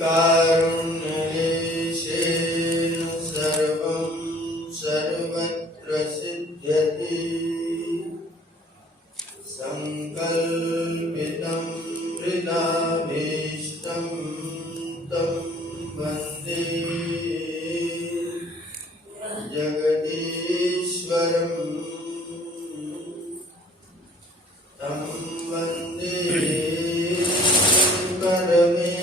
कारुण्यलेशेन सर्वं सर्वत्र सिद्ध्यति संकल्पितं हृदाभीष्टं तं वन्दे जगदीश्वरं तं वन्दे परमेश्वरम्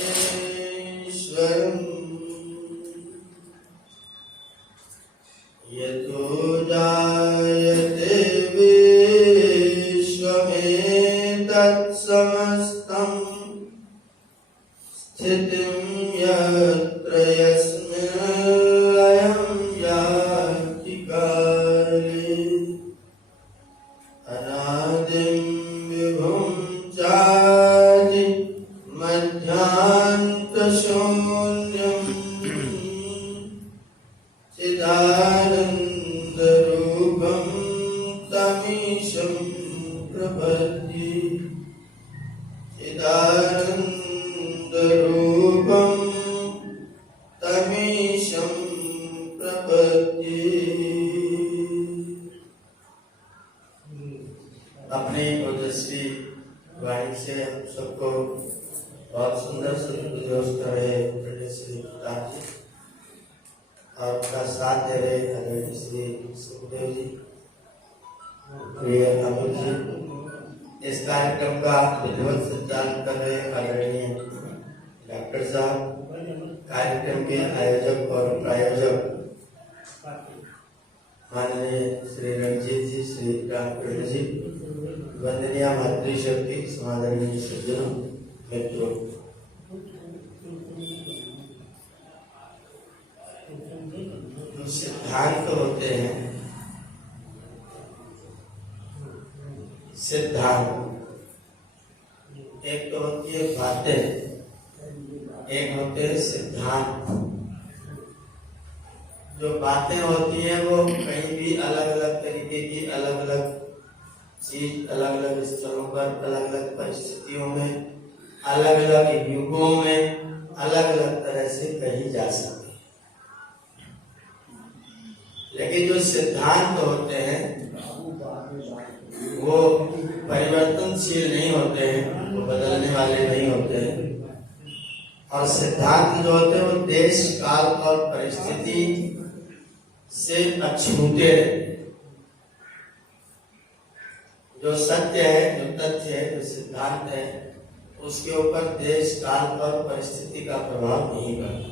यतो जायते विश्वमेतत्समस्तं स्थितिं यत्र यस्मिन् लयं याति काले अनादिं विभुं चादि मध्यान्तशून्यं चिदानन्दरूपं तमीशं प्रपद्ये चिदानन्दरूपं तमीशं प्रपद्ये। अपने ओजस्वी वाणी से हम सबको बहुत सुंदर से विरोध कर रहे श्री पिता जी और उनका साथ दे रहे आदरणीय श्री सुखदेव जी, प्रिय अतुल जी, इस कार्यक्रम का विधिवत संचालन कर रहे आदरणीय डॉक्टर साहब, कार्यक्रम के आयोजक और प्रायोजक माननीय श्री रणजीत जी, श्री रामकृष्ण जी, वंदनीय मातृशक्ति समादरणीय सज्जनों मित्रों, जो सिद्धांत होते हैं, सिद्धांत एक तो होती है बातें, एक होते हैं सिद्धांत। जो बातें होती हैं वो कहीं भी अलग अलग तरीके की अलग अलग चीज अलग अलग स्थलों पर अलग अलग परिस्थितियों में अलग अलग युगों में अलग अलग तरह से कही जा सकती है, लेकिन जो सिद्धांत होते हैं वो परिवर्तनशील नहीं होते हैं, वो बदलने वाले नहीं होते हैं। और सिद्धांत जो होते हैं वो देश काल और परिस्थिति से अछूते रहते। जो सत्य है, जो तथ्य है, जो सिद्धांत है, उसके ऊपर देश काल और परिस्थिति का प्रभाव नहीं पड़ता।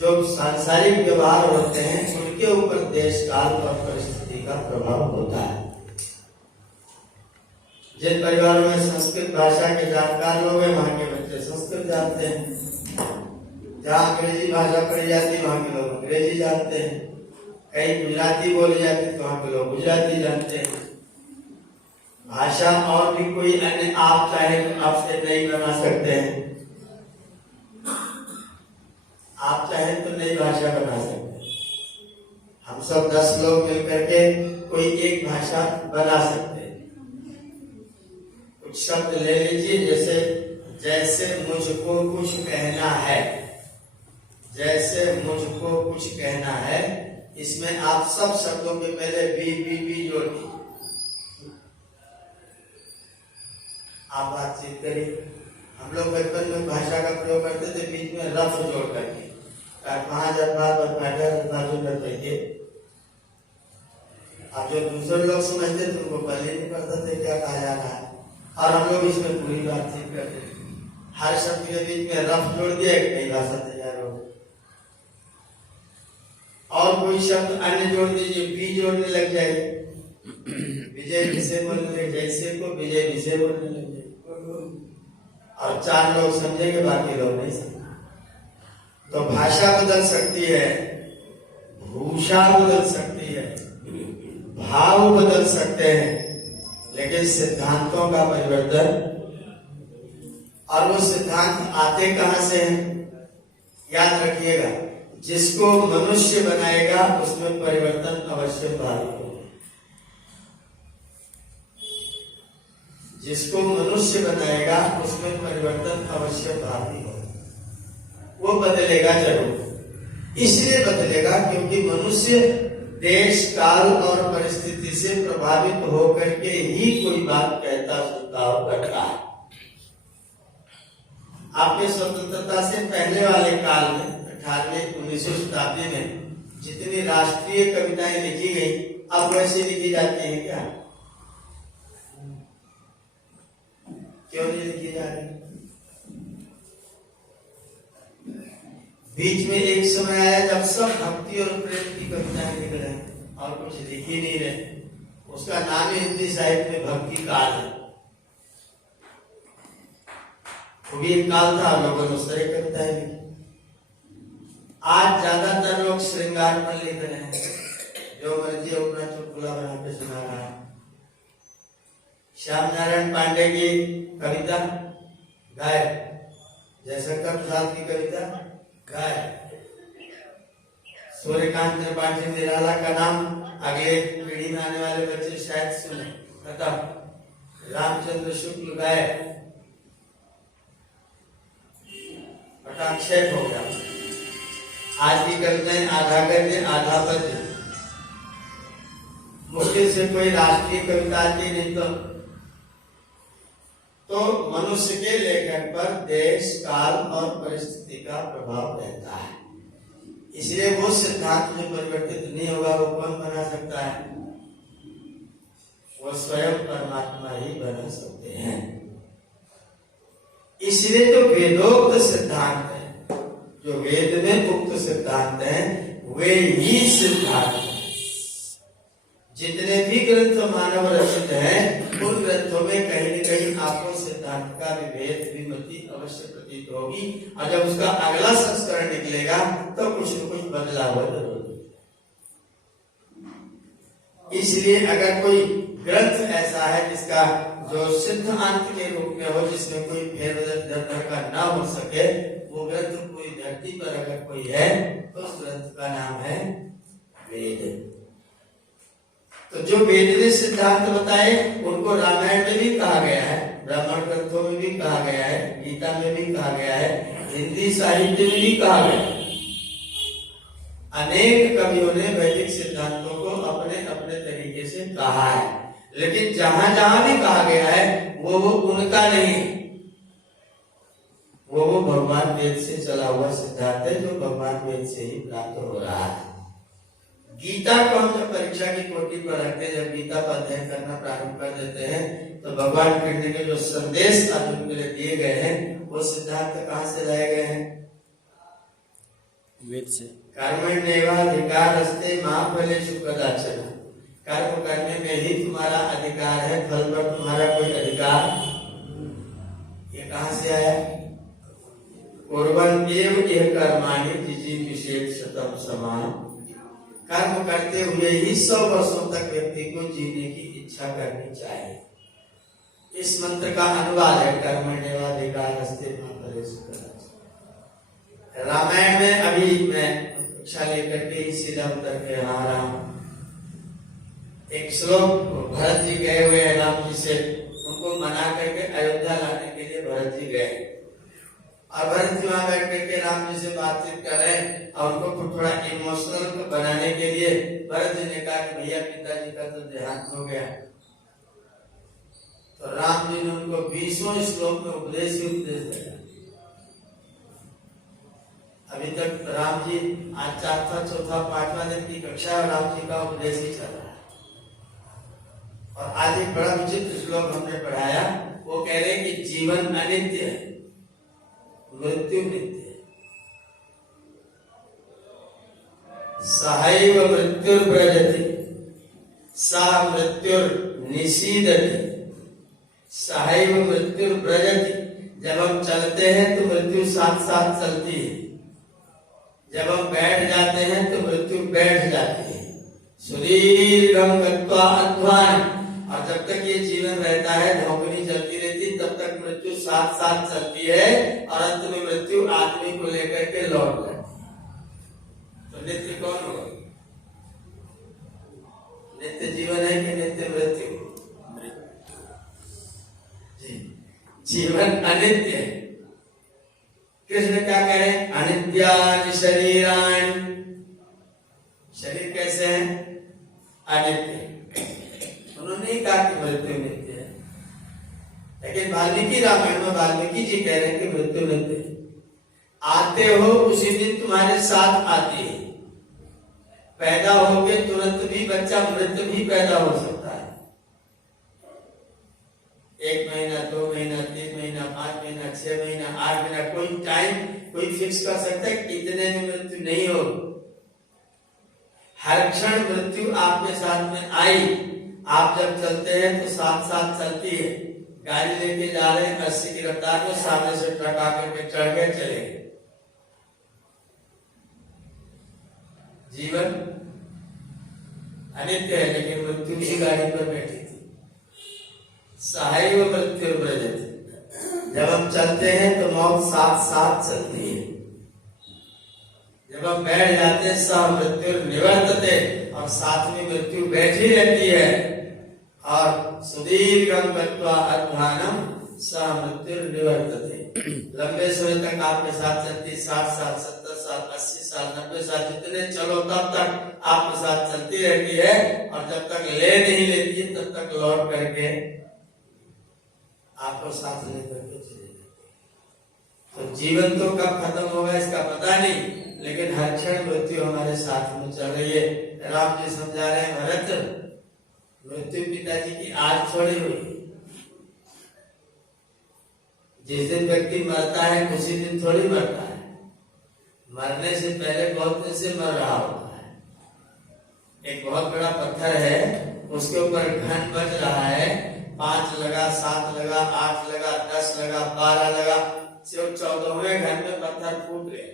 जो सांसारिक व्यवहार होते हैं उनके ऊपर देश काल और परिस्थिति का प्रभाव होता है। जिन परिवारों में संस्कृत भाषा के जानकार लोग हैं वहां के बच्चे संस्कृत जानते हैं, जहाँ अंग्रेजी भाषा पढ़ी जाती है वहां के लोग अंग्रेजी जानते हैं, कहीं गुजराती बोली जाती है तो वहां के लोग गुजराती जानते हैं। भाषा और भी कोई अन्य आप चाहे तो आपसे नई बना सकते हैं, आप चाहे तो नई भाषा बना सकते हैं। हम सब 10 लोग मिलकर के कोई एक भाषा बना सकते हैं। कुछ शब्द ले लीजिए, जैसे जैसे मुझको कुछ कहना है, जैसे मुझको कुछ कहना है, इसमें आप सब शब्दों के पहले बी जोड़ दीजिए। आप बातचीत करिए। हम लोग बचपन में भाषा का प्रयोग करते थे बीच में रफ जोड़ करके, अब जो दूसरे लोग समझते थे उनको पहले नहीं पता थे क्या कहा जा रहा है, और हम लोग इसमें पूरी बातचीत करते थे। हर शब्द के बीच में रफ जोड़ दिया, एक नई भाषा तैयार हो। और कोई शब्द अन्य जोड़ दीजिए, बी जोड़ने लग जाएगा। विजय विषय बोलने लगे, जैसे को विजय विषय बोलने लगे, और 4 लोग समझेंगे, बाकी लोग नहीं समझेंगे। तो भाषा बदल सकती है, भूषा बदल सकती है, भाव बदल सकते हैं, लेकिन सिद्धांतों का परिवर्तन। और वो सिद्धांत आते कहां से हैं? याद रखिएगा, जिसको मनुष्य बनाएगा उसमें परिवर्तन अवश्य भावी होगा। जिसको मनुष्य बनाएगा उसमें परिवर्तन अवश्य भावी होगा। वो बदलेगा जरूर। इसलिए बदलेगा क्योंकि मनुष्य देश काल और परिस्थिति से प्रभावित होकर के ही कोई बात कहता सुनता और करता है। आपके स्वतंत्रता से पहले वाले काल में 18वीं 19वीं शताब्दी में जितनी राष्ट्रीय कविताएं लिखी गई अब वैसे लिखी जाती है क्या? क्यों नहीं लिखी जा रही? बीच में एक समय आया जब सब भक्ति और प्रेम की कविताएं लिख रहे हैं और कुछ लिख ही नहीं रहे। उसका नाम ही हिंदी साहित्य में भक्ति काल है। वो भी एक काल था, लोगों ने उस तरह कविताएं लिखी। आज ज्यादातर लोग श्रृंगार पर लिख रहे हैं, जो मर्जी अपना चुटकुला बना के सुना रहा है। श्याम नारायण पांडे की कविता गाय, जयशंकर प्रसाद की कविता गाय, सूर्यकांत त्रिपाठी निराला का नाम अगले पीढ़ी में आने वाले बच्चे शायद सुने। खत्म। रामचंद्र शुक्ल गाय, पटाक्षेप हो गया। आज की कविताएं आधा गद्य आधा पद्य। मुश्किल से कोई राष्ट्रीय कविता आती नहीं तो मनुष्य के लेखन पर देश काल और परिस्थिति का प्रभाव रहता है। इसलिए वो सिद्धांत जो परिवर्तित नहीं होगा वो कौन बना सकता है? वो स्वयं परमात्मा ही बना सकते हैं। इसलिए जो वेदोक्त सिद्धांत है, जो वेद में उक्त सिद्धांत है, वे ही सिद्धांत है। जितने भी ग्रंथ मानव रचित हैं, उन ग्रंथों में कहीं न कहीं आपको सिद्धांत का विभेद विमति अवश्य प्रतीत होगी। और जब उसका अगला संस्करण निकलेगा तो कुछ न कुछ बदलाव जरूर। इसलिए अगर कोई ग्रंथ ऐसा है जिसका जो सिद्ध अंत के रूप में हो, जिसमें कोई फेरबदल इधर का ना हो सके, वो ग्रंथ पूरी धरती पर अगर कोई है तो उस ग्रंथ का नाम है वेद। तो जो वेद ने सिद्धांत बताए उनको रामायण में भी कहा गया है, ब्राह्मण ग्रंथों में भी कहा गया है, गीता में भी कहा गया है, हिंदी साहित्य में भी कहा गया है। अनेक कवियों ने वैदिक सिद्धांतों को अपने अपने तरीके से कहा है, लेकिन जहां जहां भी कहा गया है वो उनका नहीं, वो भगवान वेद से चला हुआ सिद्धांत है, जो भगवान वेद से ही प्राप्त हो रहा है। गीता को हम जब परीक्षा की कोटि पर रखते हैं, जब गीता का अध्ययन करना प्रारंभ कर देते हैं, तो भगवान कृष्ण के जो संदेश अर्जुन के लिए दिए गए हैं वो सिद्धांत कहां से लाए गए हैं? वेद से। कर्मण्येवाधिकारस्ते मा फलेषु कदाचन। कर्म करने में ही तुम्हारा अधिकार है, फल पर तुम्हारा कोई अधिकार। ये कहां से आया? कुर्वन् एव इह कर्माणि जिजीविषेत् शतं समाः। कर्म करते हुए ही 100 वर्षों तक व्यक्ति को जीने की इच्छा करनी चाहिए। इस मंत्र का अनुवाद है कर्मण्येवाधिकारस्ते मा फलेषु कदाचन। रामायण में अभी मैं कक्षा लेकर के ही सीधा उतर के आ रहा हूं। एक श्लोक भरत जी गए हुए हैं राम जी से, उनको मना करके अयोध्या लाने के लिए भरत जी गए और भरत जी वहां बैठ करके राम जी से बातचीत कर रहे हैं और उनको थोड़ा इमोशनल बनाने के लिए भरत जी ने कहा कि भैया पिताजी का तो देहांत हो गया। तो राम जी ने उनको 20वें श्लोक में उपदेश ही उपदेश दिया। अभी तक राम जी आज 4था 4था 5वां दिन की कक्षा और राम जी का उपदेश ही चल रहा है। और आज एक बड़ा विचित्र श्लोक हमने पढ़ाया, वो कह रहे हैं कि जीवन अनित्य है, मृत्यु नित्य है। सहैव मृत्युर्व्रजति सा मृत्युर्निशीदति। सहैव मृत्युर्व्रजति, जब हम चलते हैं तो मृत्यु साथ साथ चलती है, जब हम बैठ जाते हैं तो मृत्यु बैठ जाती है। सुदीर्घं गत्वा अध्वान, और जब तक ये जीवन रहता है, नौकरी चलती रहती, तब तक मृत्यु साथ साथ चलती है और अंत में मृत्यु आदमी को लेकर के लौट जाती है। तो नित्य कौन होगा? नित्य जीवन है कि नित्य मृत्यु? जीवन अनित्य है। कृष्ण क्या कह रहे हैं? अनित्यानि शरीराणि, शरीर कैसे हैं? अनित्य। उन्होंने ही कहा कि मृत्यु नित्य है, लेकिन वाल्मीकि रामायण में वाल्मीकि जी कह रहे हैं कि मृत्यु नित्य है। आते हो उसी दिन तुम्हारे साथ आती है, पैदा होगे तुरंत भी बच्चा मृत भी पैदा हो सकता है। 1 महीना, 2 महीना, 3 महीना, 5 महीना, 6 महीना, 8 महीना, कोई टाइम कोई फिक्स कर सकता है कितने में मृत्यु नहीं हो। हर क्षण मृत्यु आपके साथ में आई। आप जब चलते हैं तो साथ साथ चलती है। गाड़ी लेके जा रहे हैं 80 की रफ्तार में, सामने से ट्रक आकर के चढ़ गए, चले गए। जीवन अनित्य है, लेकिन मृत्यु की गाड़ी पर बैठी थी। सहैव मृत्यु व्रजति, जब हम चलते हैं तो मौत साथ साथ चलती है। जब हम बैठ जाते हैं सह मृत्यु निवर्तते, और साथ में मृत्यु बैठी रहती है। और सुदीर्घम गत्वा अध्यानम सह मृत्यु निवर्तते, लंबे समय तक आपके साथ चलती, 60 साल, 70 साल, 80 साल, 90 साल, जितने चलो तब तक आपके साथ चलती रहती है। और जब तक ले नहीं लेती है तब तक लौट करके आपको साथ लेकर के चले जाती है। तो जीवन तो कब खत्म होगा इसका पता नहीं, लेकिन हर क्षण मृत्यु हमारे साथ में चल रही है। राम जी समझा रहे हैं, भरत मृत्यु पिताजी की आज छोड़ी हुई। जिस दिन व्यक्ति मरता है उसी दिन थोड़ी मरता है, मरने से पहले बहुत दिन से मर रहा होता है। एक बहुत बड़ा पत्थर है, उसके ऊपर घन बज रहा है, 5 लगा, 7 लगा, 8 लगा, 10 लगा, 12 लगा, सिर्फ 14वें घन में पत्थर फूट गए।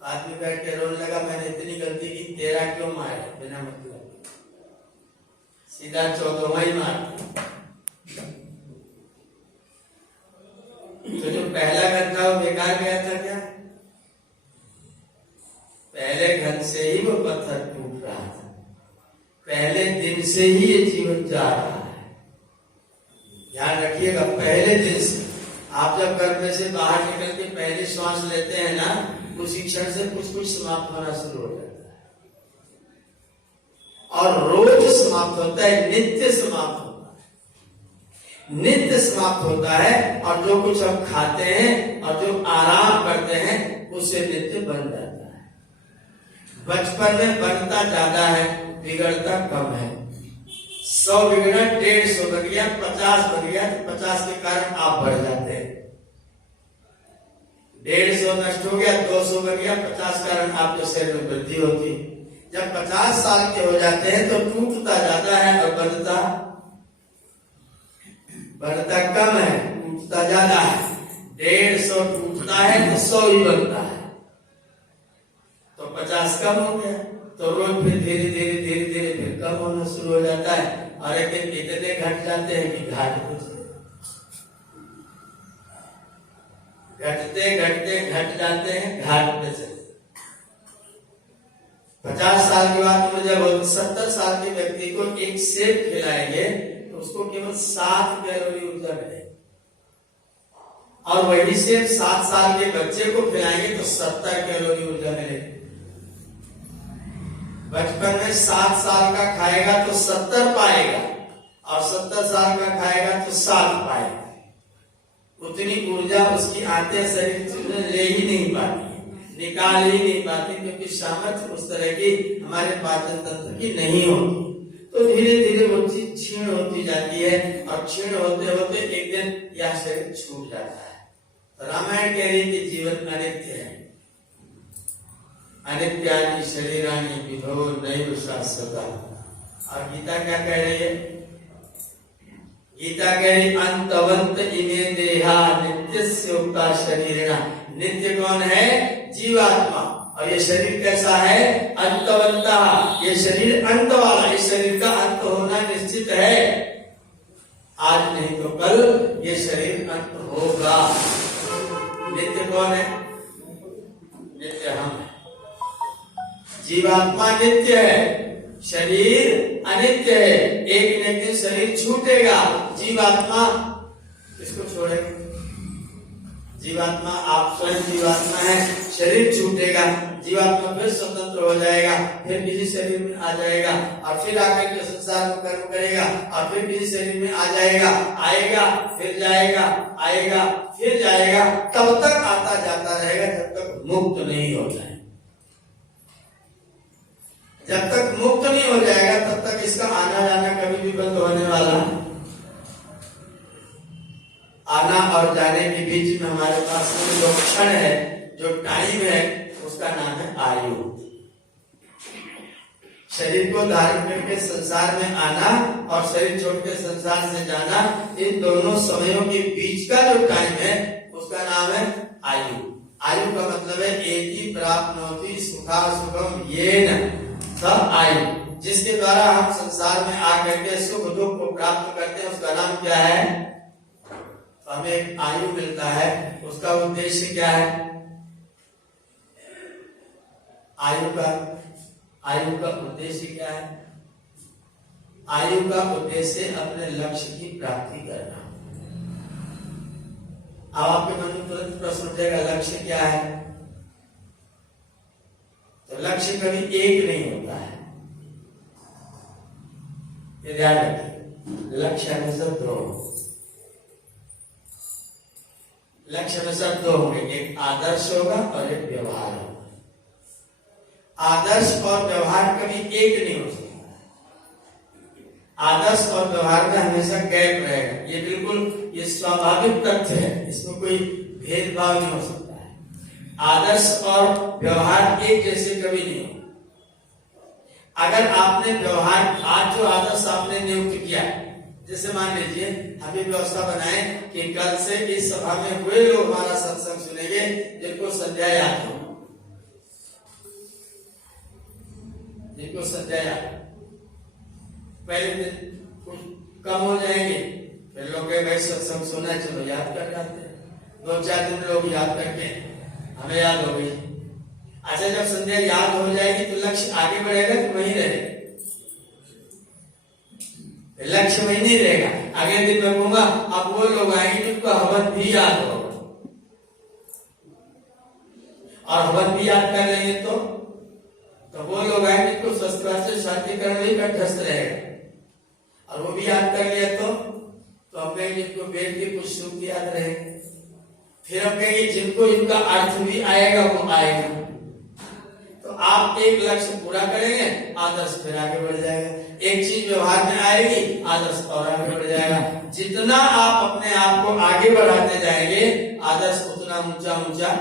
आदमी बैठ के रोने लगा, मैंने इतनी गलती की, 13 क्यों मारे बिना मतलब, सीधा 14वां ही मार। तो जो पहला घन था वो बेकार गया था क्या? पहले घन से ही वो पत्थर टूट रहा था, पहले दिन से ही ये जीवन जा रहा है। ध्यान रखिएगा, पहले दिन से। आप जब घर में से बाहर निकल के पहली श्वास लेते हैं ना, उसी क्षण से कुछ कुछ समाप्त होना शुरू हो जाता है। और रोज समाप्त होता है, नित्य समाप्त होता है, नित्य समाप्त होता है। और जो कुछ हम खाते हैं और जो आराम करते हैं उससे नित्य बन जाता है। बचपन में बनता ज्यादा है, बिगड़ता कम है। 100 बिगड़ा 150 बन गया, 50 बन गया, तो 50 के कारण आप बढ़ जाते हैं। 150 नष्ट हो गया, 200 बन गया, 50 कारण आपके शरीर में वृद्धि होती। जब 50 साल के हो जाते हैं तो टूटता ज्यादा है और बनता कम है, टूटता ज्यादा है। 150 टूटता है तो 100 ही बनता है, तो 50 कम हो गया। तो रोज फिर धीरे धीरे धीरे धीरे फिर कम होना शुरू हो जाता है। और एक दिन इतने घट जाते हैं कि घाट घटते घटते घट जाते हैं, घाट पे चले। 50 साल के बाद में जब 70 साल के व्यक्ति को एक सेब खिलाएंगे तो उसको केवल 7 कैलोरी ऊर्जा मिलेगी। और वही सेब 7 साल के बच्चे को खिलाएंगे तो 70 कैलोरी ऊर्जा मिलेगी। बचपन में 7 साल का खाएगा तो 70 पाएगा, और 70 साल का खाएगा तो 7 पाएगा। उतनी ऊर्जा उसकी आते शरीर में ले ही नहीं पाती, निकाल ही नहीं पाती, क्योंकि सामर्थ्य उस तरह की हमारे पाचन तंत्र की नहीं होती। तो धीरे धीरे वो चीज क्षीण होती जाती है, और क्षीण होते होते एक दिन यह शरीर छूट जाता है। तो रामायण कह रही कि जीवन अनित्य है। अनित्यानि शरीराणि विभो नैव शाश्वता। और गीता क्या कह रही है? गीता कह रही अंतवंत इमे देहा नित्यस्योक्ता शरीरिणा। नित्य कौन है? जीवात्मा। और ये शरीर कैसा है? अंतवंता। ये शरीर अंत वाला, इस शरीर का अंत होना निश्चित है। आज नहीं तो कल ये शरीर अंत होगा। नित्य कौन है? नित्य हम है। जीवात्मा नित्य है, शरीर अनित्य है। एक न एक दिन शरीर छूटेगा, जीवात्मा इसको छोड़ेगा। जीवात्मा, आप स्वयं जीवात्मा है, शरीर छूटेगा, जीवात्मा फिर स्वतंत्र हो जाएगा, फिर किसी शरीर में आ जाएगा और फिर आकर के संसार में कर्म करेगा और फिर किसी शरीर में आ जाएगा, आएगा फिर जाएगा, आएगा फिर जाएगा, तब तक आता जाता रहेगा जब तक मुक्त नहीं हो जाए। जब तक मुक्त नहीं हो जाएगा तब तक इसका आना जाना कभी भी बंद होने वाला है। आना और जाने के बीच में हमारे पास में जो क्षण है, जो टाइम है, उसका नाम है आयु। शरीर को धारण करके संसार में आना और शरीर छोड़ के संसार से जाना, इन दोनों समयों के बीच का जो टाइम है उसका नाम है आयु। आयु का मतलब है एति प्राप्नोति सुखा सुखम येन सब आयु, जिसके द्वारा हम संसार में आकर के सुख दुख को प्राप्त करते हैं, उसका नाम क्या है? हमें एक आयु मिलता है, उसका उद्देश्य क्या है? आयु का उद्देश्य क्या है? आयु का उद्देश्य अपने लक्ष्य की प्राप्ति करना। अब आपके मन में तुरंत प्रश्न उठेगा, लक्ष्य क्या है? तो लक्ष्य कभी एक नहीं होता है, ये ध्यान रखिए। लक्ष्य हमेशा दो, लक्ष्य हमेशा दो होंगे, एक आदर्श होगा और एक व्यवहार होगा। आदर्श और व्यवहार कभी एक नहीं हो सकता। आदर्श और व्यवहार में हमेशा गैप रहेगा, ये बिल्कुल ये स्वाभाविक तथ्य है, इसमें कोई भेदभाव नहीं हो सकता है। आदर्श और व्यवहार एक जैसे कभी नहीं हो। अगर आपने व्यवहार, आज जो आदर्श आपने नियुक्त किया, जैसे मान लीजिए अभी व्यवस्था बनाए कि कल से इस सभा में हुए लोग हमारा सत्संग सुनेंगे जिनको संध्या याद हो, जिनको संध्या याद, पहले दिन कुछ कम हो जाएंगे, फिर लोग कहे भाई सत्संग सुना, चलो याद कर जाते हैं। 2-4 दिन लोग याद करके हमें याद हो गई। अच्छा, जब संध्या याद हो जाएगी तो लक्ष्य आगे बढ़ेगा कि वहीं रहेगा? लक्ष्य वही नहीं रहेगा। अगले दिन मैं कहूंगा अब वो लोग आएंगे जिनको हवन भी याद होगा, और हवन भी याद कर लेंगे तो वो लोग आएंगे जिनको शस्त्रास्त्र शांति करने ही कंठस्थ रहेगा, और वो भी याद कर लिया तो हम कहेंगे जिनको वेद की कुछ सूक्त याद रहेंगे। फिर हम कहेंगे जिनको इनका अर्थ भी आएगा वो आएगा। तो आप एक लक्ष्य पूरा करेंगे, आदर्श फिर आगे बढ़ जाएगा। एक चीज व्यवहार में आएगी, आदर्श और आगे बढ़ जाएगा। जितना आप अपने आप को आगे बढ़ाते जाएंगे, आदर्श उतना ऊंचा ऊंचा।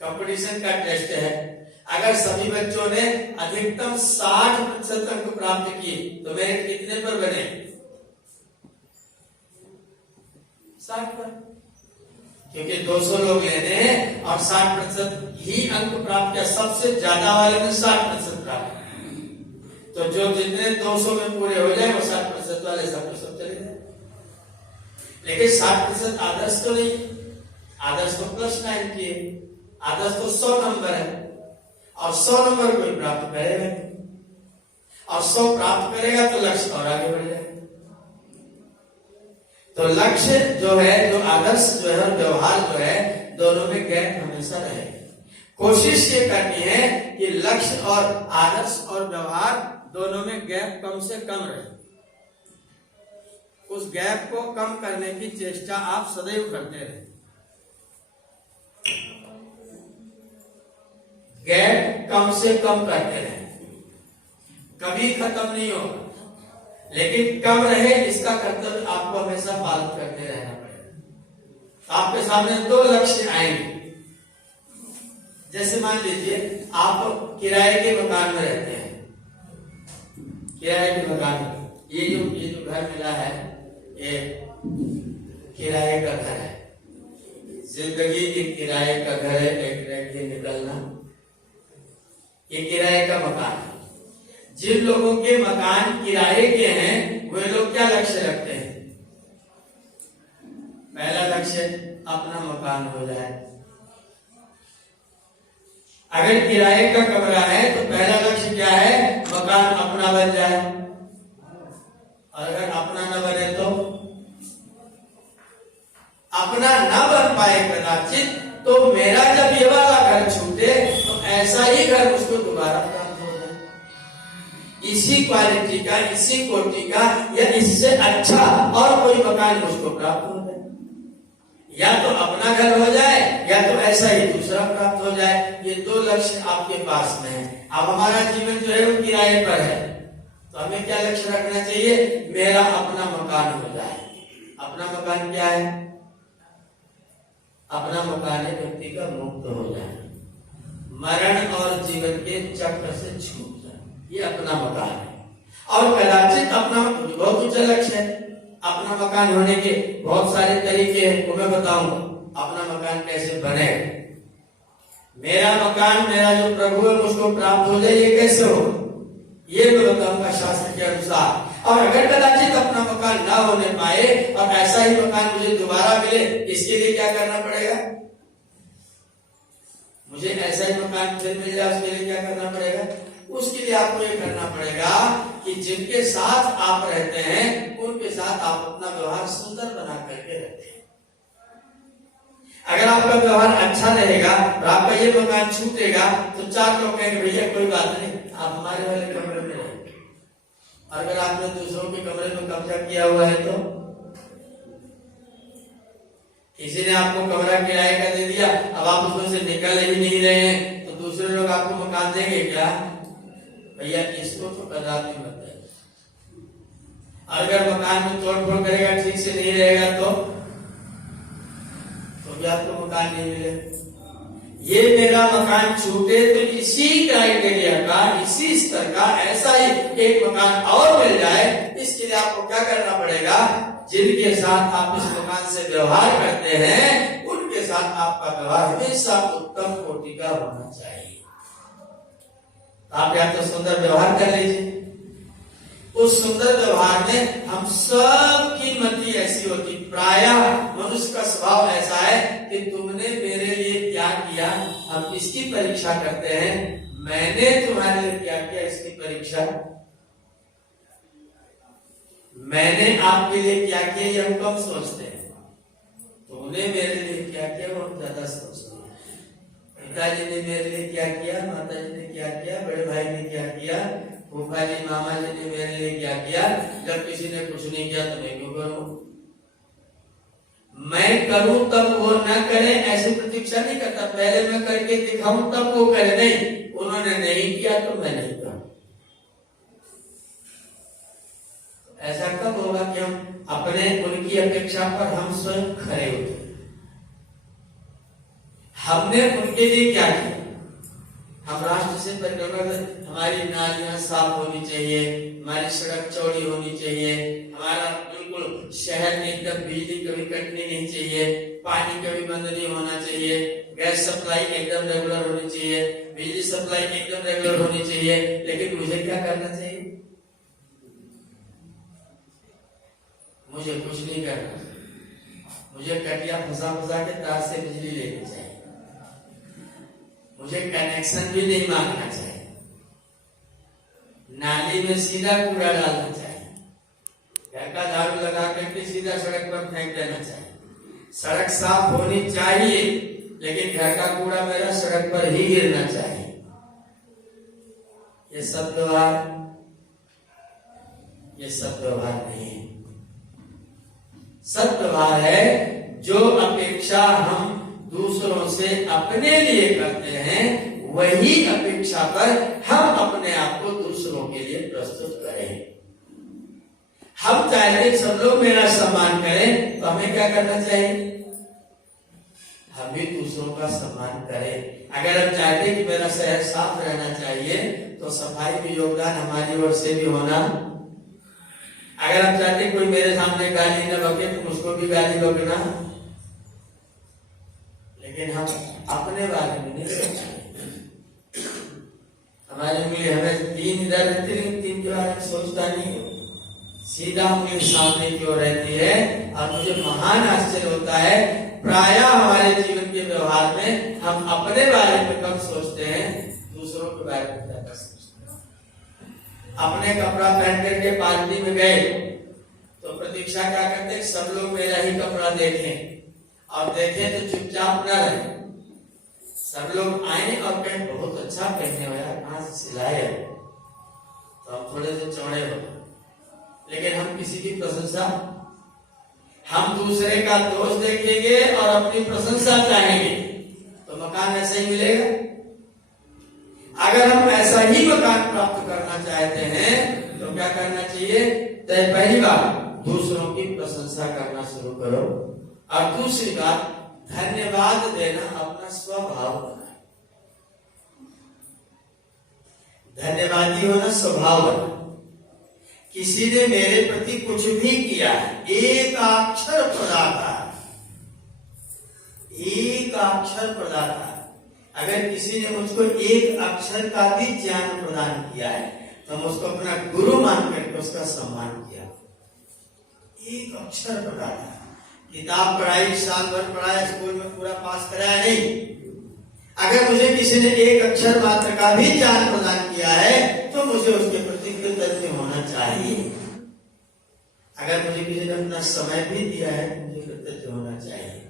कंपटीशन का टेस्ट है, अगर सभी बच्चों ने अधिकतम 60% अंक प्राप्त किए तो मेरिट कितने पर बने? 60 पर, क्योंकि 200 लोग लेने हैं और 60% ही अंक प्राप्त किया। सबसे ज्यादा वाले ने 60% प्राप्त, तो जो जितने 200 में पूरे हो जाए वो 60% वाले सब चले जाए। लेकिन 60% आदर्श तो नहीं, आदर्श तो +9 किए, आदर्श तो 100 नंबर है, और 100 नंबर कोई प्राप्त करेगा, और 100 प्राप्त करेगा तो लक्ष्य और आगे बढ़ जाएगा। तो लक्ष्य जो है, जो आदर्श जो है, व्यवहार जो है, दोनों में गैप हमेशा रहेगा। कोशिश ये करनी है कि लक्ष्य और आदर्श और व्यवहार दोनों में गैप कम से कम रहे। उस गैप को कम करने की चेष्टा आप सदैव करते रहे। गैप कम से कम करते रहे, कभी खत्म नहीं होगा, लेकिन कम रहे इसका कर्तव्य आपको हमेशा पालन करते रहना पड़ेगा। आपके सामने 2 लक्ष्य आएंगे। जैसे मान लीजिए आप किराए के मकान में रहते हैं, किराए के मकान में, ये जो घर मिला है ये किराए का घर है। जिंदगी एक किराए का घर है, एक रह के निकलना। ये किराए का मकान है। जिन लोगों के मकान किराए के हैं वे लोग क्या लक्ष्य रखते हैं? पहला लक्ष्य अपना मकान हो जाए। अगर किराए का कमरा है तो पहला लक्ष्य क्या है? मकान अपना बन जाए। और अगर अपना न बने तो अपना न बन पाए पाए कदाचित, तो मेरा जब ये वाला घर छूटे तो ऐसा ही घर मुझको दोबारा प्राप्त हो जाए, इसी क्वालिटी का, इसी कोटि का या इससे अच्छा और कोई मकान मुझको प्राप्त हो जाए। या तो अपना घर हो जाए या तो ऐसा ही दूसरा प्राप्त हो जाए। ये दो लक्ष्य आपके पास में है। अब हमारा जीवन जो है वो किराए पर है, तो हमें क्या लक्ष्य रखना चाहिए? मेरा अपना मकान हो जाए। अपना मकान क्या है? अपना मकान है व्यक्ति का मुक्त हो जाए, मरण और जीवन के चक्र से छूट जाए, ये अपना मकान है। और कदाचित अपना बहुत ऊंचा लक्ष्य है। अपना मकान होने के बहुत सारे तरीके हैं, वो मैं बताऊंगा। अपना मकान कैसे बने? मेरा मकान, मेरा जो प्रभु है मुझको प्राप्त हो जाए, ये कैसे हो? ये मैं बताऊंगा शास्त्र के अनुसार। और अगर कदाचित अपना मकान ना होने पाए और ऐसा ही मकान मुझे दोबारा मिले, इसके लिए क्या करना पड़ेगा? मुझे ऐसा ही मकान फिर मिल जाए, उसके लिए क्या करना पड़ेगा? उसके लिए आपको ये करना पड़ेगा कि जिनके साथ आप रहते हैं उनके साथ आप अपना व्यवहार सुंदर बना करके रखें। अगर आपका व्यवहार अच्छा रहेगा और आपका ये मकान छूटेगा तो चार लोग कहेंगे भैया कोई बात नहीं, आप हमारे वाले कमरे में रहें। और अगर आपने दूसरों के कमरे में कब्जा किया हुआ है तो किसी ने आपको कमरा किराए का दे दिया, अब आप उसमें से निकल ही नहीं रहे हैं, तो दूसरे लोग आपको मकान देंगे क्या? भैया इसको तो कदापि मत दे। अगर मकान में तोड़फोड़ करेगा, ठीक से नहीं रहेगा तो भी आपको मकान नहीं मिले। ये मेरा मकान छूटे तो इसी क्राइटेरिया का, इसी स्तर का ऐसा ही एक मकान और मिल जाए, इसके लिए आपको क्या करना पड़ेगा? जिनके साथ आप इस मकान से व्यवहार करते हैं उनके साथ आपका व्यवहार हमेशा उत्तम कोटि का होना चाहिए। आप या तो सुंदर व्यवहार कर लीजिए, उस सुंदर व्यवहार में हम सब की मति ऐसी होती, प्रायः मनुष्य का स्वभाव ऐसा है कि तुमने मेरे लिए क्या किया, हम इसकी परीक्षा करते हैं। मैंने तुम्हारे लिए क्या किया, इसकी परीक्षा। मैंने आपके लिए क्या किया ये हम कम सोचते हैं, तुमने मेरे लिए क्या किया वो हम ज्यादा सोचते हैं। पिताजी ने मेरे लिए क्या किया, माता जी ने क्या किया, बड़े भाई ने क्या किया, फूफा जी मामा जी ने मेरे लिए क्या किया। जब किसी ने कुछ नहीं किया तो मैं क्यों करूं? मैं करूं तब वो न करे ऐसी प्रतीक्षा नहीं करता, पहले मैं करके दिखाऊं तब वो करे। नहीं, उन्होंने नहीं किया तो मैं नहीं करूं। ऐसा कब होगा कि हम अपने उनकी अपेक्षा पर हम स्वयं खरे उतरे? हमने उनके लिए क्या किया? हम राष्ट्र से परिक्रमा, हमारी नालियां साफ होनी चाहिए, हमारी सड़क चौड़ी होनी चाहिए, हमारा बिल्कुल शहर में एकदम बिजली कभी कटनी नहीं चाहिए, पानी कभी बंद नहीं होना चाहिए, गैस सप्लाई एकदम रेगुलर होनी चाहिए, बिजली सप्लाई एकदम रेगुलर होनी चाहिए। लेकिन मुझे क्या करना चाहिए? मुझे कुछ नहीं करना चाहिए। मुझे कटिया फंसा के तार से बिजली लेनी चाहिए, मुझे कनेक्शन भी नहीं मांगना चाहिए, नाली में सीधा कूड़ा डालना चाहिए, घर का झाड़ू लगा करके सीधा सड़क पर फेंक देना चाहिए। सड़क साफ होनी चाहिए लेकिन घर का कूड़ा मेरा सड़क पर ही गिरना चाहिए। ये सब व्यवहार नहीं है। सत्य व्यवहार है जो अपेक्षा हम दूसरों से अपने लिए करते हैं, वही अपेक्षा पर हम अपने आप को दूसरों के लिए प्रस्तुत करें। हम चाहते हैं सब लोग मेरा सम्मान करें, तो हमें क्या करना चाहिए? हम भी दूसरों का सम्मान करें। अगर हम चाहते हैं कि मेरा शहर साफ रहना चाहिए तो सफाई में योगदान हमारी ओर से भी होना। अगर हम चाहते कोई मेरे सामने गाली न बके तो मुझको भी गाली बकना। लेकिन हम अपने बारे में नहीं सोचते। हमारी उंगली हमें तीन इधर रहती है, तीन के बारे में सोचता नहीं, सीधा उंगली सामने की ओर रहती है। और मुझे महान आश्चर्य होता है, प्रायः हमारे जीवन के व्यवहार में हम अपने बारे में कम सोचते हैं, दूसरों के बारे में ज्यादा सोचते हैं। अपने कपड़ा पहन करके पार्टी में गए तो प्रतीक्षा क्या करते, सब लोग मेरा ही कपड़ा देखें, और देखें तो चुपचाप न रहे। सब लोग आए और कहें बहुत अच्छा पहने हो यार, कहाँ से सिलाए है, तो हम थोड़े से चौड़े हो, लेकिन हम किसी की प्रशंसा, हम दूसरे का दोष देखेंगे और अपनी प्रशंसा चाहेंगे तो मकान ऐसे ही मिलेगा। अगर हम ऐसा ही मकान प्राप्त करना चाहते हैं तो क्या करना चाहिए? तो पहली बात दूसरों की प्रशंसा करना शुरू करो, और दूसरी बात धन्यवाद देना अपना स्वभाव बना। धन्यवादी होना स्वभाव बना। किसी ने मेरे प्रति कुछ भी किया है, एक अक्षर प्रदाता, एक अक्षर प्रदाता, अगर किसी ने मुझको एक अक्षर का भी ज्ञान प्रदान किया है तो हम उसको अपना गुरु मान करके उसका सम्मान किया। एक अक्षर प्रदाता, किताब पढ़ाई, साल भर पढ़ाया, स्कूल में पूरा पास कराया नहीं, अगर मुझे किसी ने एक अक्षर मात्र का भी ज्ञान प्रदान किया है तो मुझे उसके प्रति कृतज्ञ होना चाहिए। अगर मुझे किसी ने अपना समय भी दिया है तो मुझे कृतज्ञ होना चाहिए।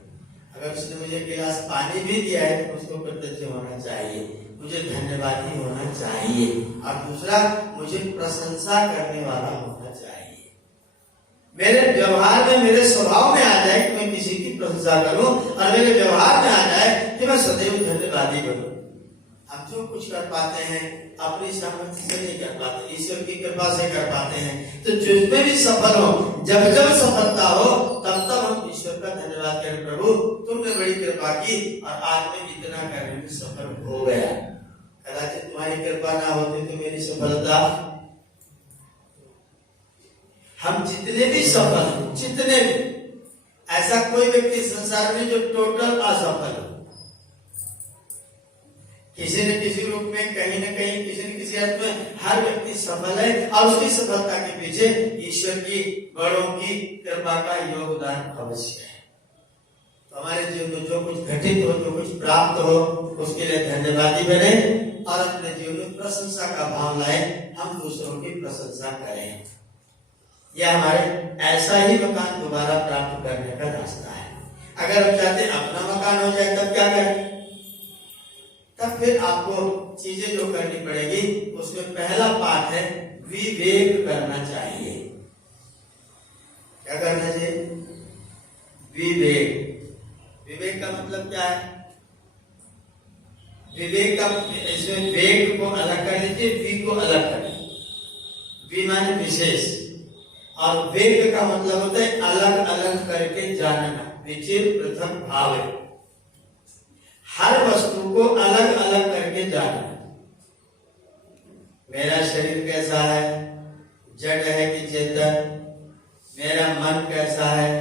अगर उसने मुझे गिलास पानी भी दिया है तो उसको कृतज्ञ होना चाहिए, मुझे धन्यवादी होना चाहिए। और दूसरा, मुझे प्रशंसा करने वाला होना चाहिए। मेरे व्यवहार में, मेरे स्वभाव में आ जाए कि मैं किसी की प्रशंसा करूं, और मेरे व्यवहार में आ जाए कि मैं सदैव धन्यवादी बनूं। हम जो कुछ कर पाते हैं अपनी सामर्थ्य से नहीं कर पाते, ईश्वर की कृपा से कर पाते हैं। तो जिसमें भी सफल हो, जब जब सफलता हो तब तब हम ईश्वर का धन्यवाद करें, प्रभु तुमने बड़ी कृपा की और आज मैं इतना करने में सफल हो गया। कदाचित तुम्हारी कृपा ना होती तो मेरी सफलता, हम जितने भी सफल, जितने भी, ऐसा कोई व्यक्ति संसार में जो टोटल असफल हो। किसी न किसी रूप में, कहीं न कहीं, किसी न किसी अर्थ में हर व्यक्ति सफल है, और उसकी सफलता के पीछे ईश्वर की, बड़ों की कृपा का योगदान अवश्य है। तो हमारे जीवन में जो कुछ घटित हो, जो कुछ प्राप्त हो, उसके लिए धन्यवादी बने और अपने जीवन में प्रशंसा का भाव लाए, हम दूसरों की प्रशंसा करें। यह हमारे ऐसा ही मकान दोबारा प्राप्त करने का रास्ता है। अगर हम चाहते हैं अपना मकान हो जाए तब क्या करें? तब फिर आपको चीजें जो करनी पड़ेगी, उसमें पहला पाठ है विवेक करना चाहिए। क्या करना चाहिए? विवेक। विवेक का मतलब क्या है? विवेक का, इसमें वेग को अलग कर लीजिए, वी को अलग कर लीजिए। वी माने विशेष, और वेग का मतलब होता है अलग अलग करके जानना, विचिर पृथक भाव। हर वस्तु को अलग अलग करके जानना। मेरा शरीर कैसा है, जड़ है कि चेतन? मेरा मन कैसा है,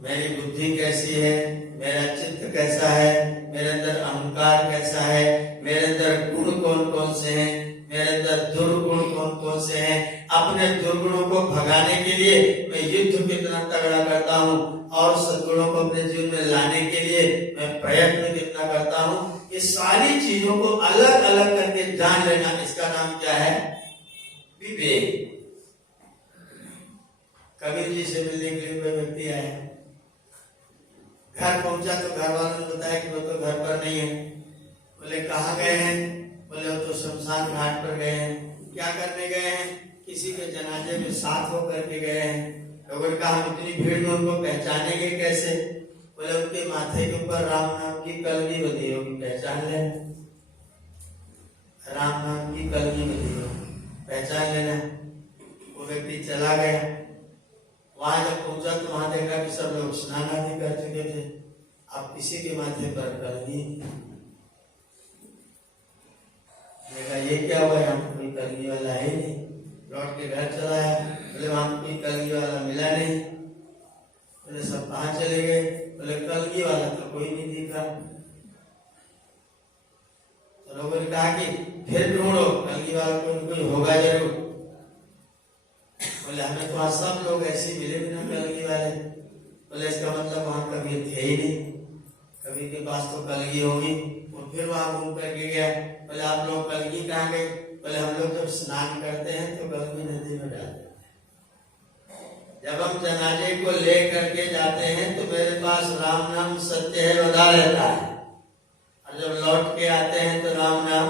मेरी बुद्धि कैसी है, मेरा चित्त कैसा है, मेरे अंदर अहंकार कैसा है, मेरे अंदर गुण कौन कौन से हैं, मेरे अंदर दुर्गुण कौन कौन से हैं। अपने दुर्गुणों को भगाने के लिए मैं युद्ध कितना तगड़ा करता हूँ, और सद्गुणों को अपने जीवन में लाने के लिए मैं प्रयत्न कितना करता हूँ। ये सारी चीजों को अलग अलग करके जान लेना, इसका नाम क्या है? विवेक। कबीर जी से मिलने के लिए कोई व्यक्ति आया, घर पहुंचा तो घर वालों ने बताया कि वो तो घर पर नहीं है। बोले कहाँ गए हैं? बोले वो तो शमशान घाट पर गए हैं। क्या करने गए हैं? किसी के जनाजे में साथ होकर के गए हैं। लोगों ने कहा हम इतनी भीड़ में उनको पहचानेंगे कैसे? बोले उनके माथे के ऊपर राम नाम की कलगी बंधी होगी, पहचान लेना। राम नाम की कलगी बंधी होगी, पहचान लेना। वो व्यक्ति चला गया। वहां जब पहुंचा तो वहां देखा कि सब लोग स्नान आदि कर चुके थे, अब किसी के माथे पर कलगी। देखा ये क्या हुआ, यहाँ कोई कलगी वाला है नहीं। लौट के घर चला आया, बोले वहां कोई कलगी वाला मिला नहीं। बोले सब कहाँ चले गए? बोले कलगी वाला तो कोई नहीं दिखा। तो लोगों ने कहा कि फिर ढूंढो, कलगी वाला कोई होगा जरूर। बोले हमें तो वहां सब लोग ऐसे मिले बिना कलगी वाले। बोले इसका मतलब वहां कभी थे ही नहीं, कभी के पास तो कलगी होगी। और फिर वहां घूम करके गया। बोले आप लोग कलगी कहाँ गए? बोले हम लोग जब स्नान करते हैं तो कलगी नदी में डाल देते हैं। जब हम जनाजे को ले करके जाते हैं तो मेरे पास राम नाम सत्य है बता रहता है, और जब लौट के आते हैं तो राम नाम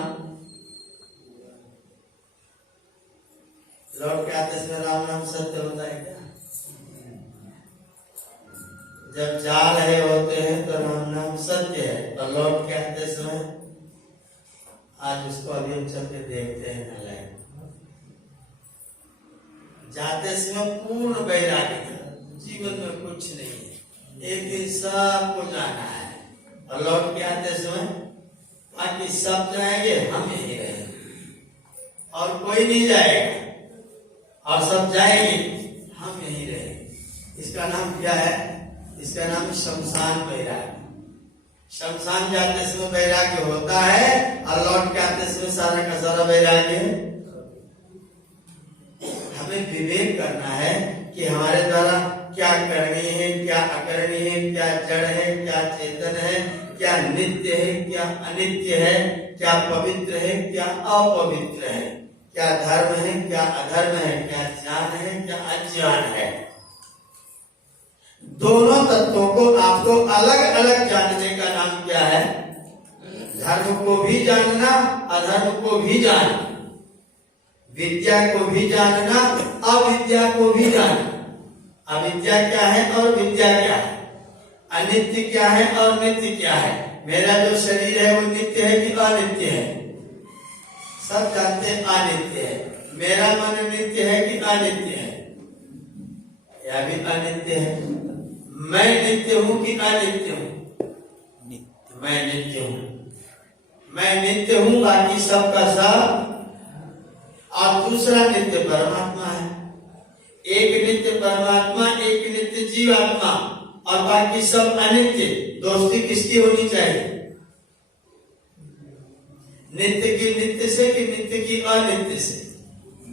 लौट के आते समय राम नाम सत्य होता है क्या? जब जा रहे होते हैं तो राम नाम सत्य है, और लौट के आते समय आज उसको अभी हम चल के देखते हैं नलायक। जाते समय पूर्ण वैराग्य, जीवन में कुछ नहीं है, एक दिन सबको जाना है, और लौट के आते समय बाकी सब जाएंगे, हम यही रहेंगे, और कोई नहीं जाएगा, और सब जाएंगे, हम यही रहेंगे। इसका नाम क्या है? इसका नाम शमशान वैराग्य। शमशान जाते समय वैराग्य होता है, और लौट के आते समय सारा का सारा वैराग्य है। हमें विवेक करना है कि हमारे द्वारा क्या करनी है, क्या अकरणी है, क्या जड़ है, क्या चेतन है, क्या नित्य है, क्या अनित्य है, क्या पवित्र है, क्या अपवित्र है, क्या धर्म है, क्या अधर्म है, क्या ज्ञान है, क्या अज्ञान है। दोनों तत्वों को आपको अलग अलग जानने का नाम क्या है? धर्म को भी जानना, अधर्म को भी जानना, विद्या को भी जानना, अविद्या को भी जानना। अविद्या क्या है और विद्या क्या है? अनित्य क्या है और नित्य क्या है? मेरा जो शरीर है वो नित्य है कि अनित्य है? सब जानते हैं अनित्य है। मेरा मन नित्य है कि अनित्य है? या भी अनित्य है। मैं नित्य हूं कि अनित्य हूं? मैं नित्य हूं। मैं नित्य हूं, बाकी सब का सब, और दूसरा नित्य परमात्मा है। एक नित्य परमात्मा, एक नित्य जीवात्मा, और बाकी सब अनित्य। दोस्ती किसकी होनी चाहिए? नित्य की नित्य से कि नित्य की अनित्य से?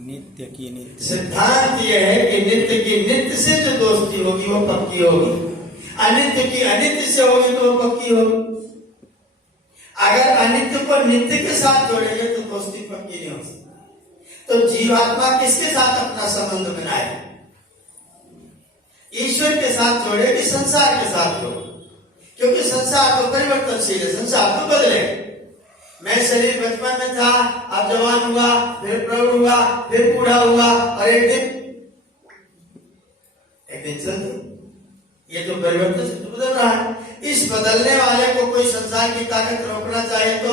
नित्य की नित्य। सिद्धांत यह है कि नित्य की नित्य से जो दोस्ती होगी वो पक्की होगी, अनित्य की अनित्य से होगी तो वो पक्की होगी। अगर अनित्य को नित्य के साथ जोड़ेंगे तो दोस्ती पक्की नहीं हो सकती। तो जीवात्मा किसके साथ अपना संबंध बनाए? ईश्वर के साथ जोड़े कि संसार के साथ जोड़े? क्योंकि संसार तो परिवर्तनशील है, संसार तो बदलेगा। मैं शरीर बचपन में था, अब जवान हुआ, फिर प्रौढ़ हुआ, फिर बूढ़ा हुआ, और एक दिन चल, ये तो परिवर्तन से तो बदल रहा है। इस बदलने वाले को कोई संसार की ताकत रोकना चाहे तो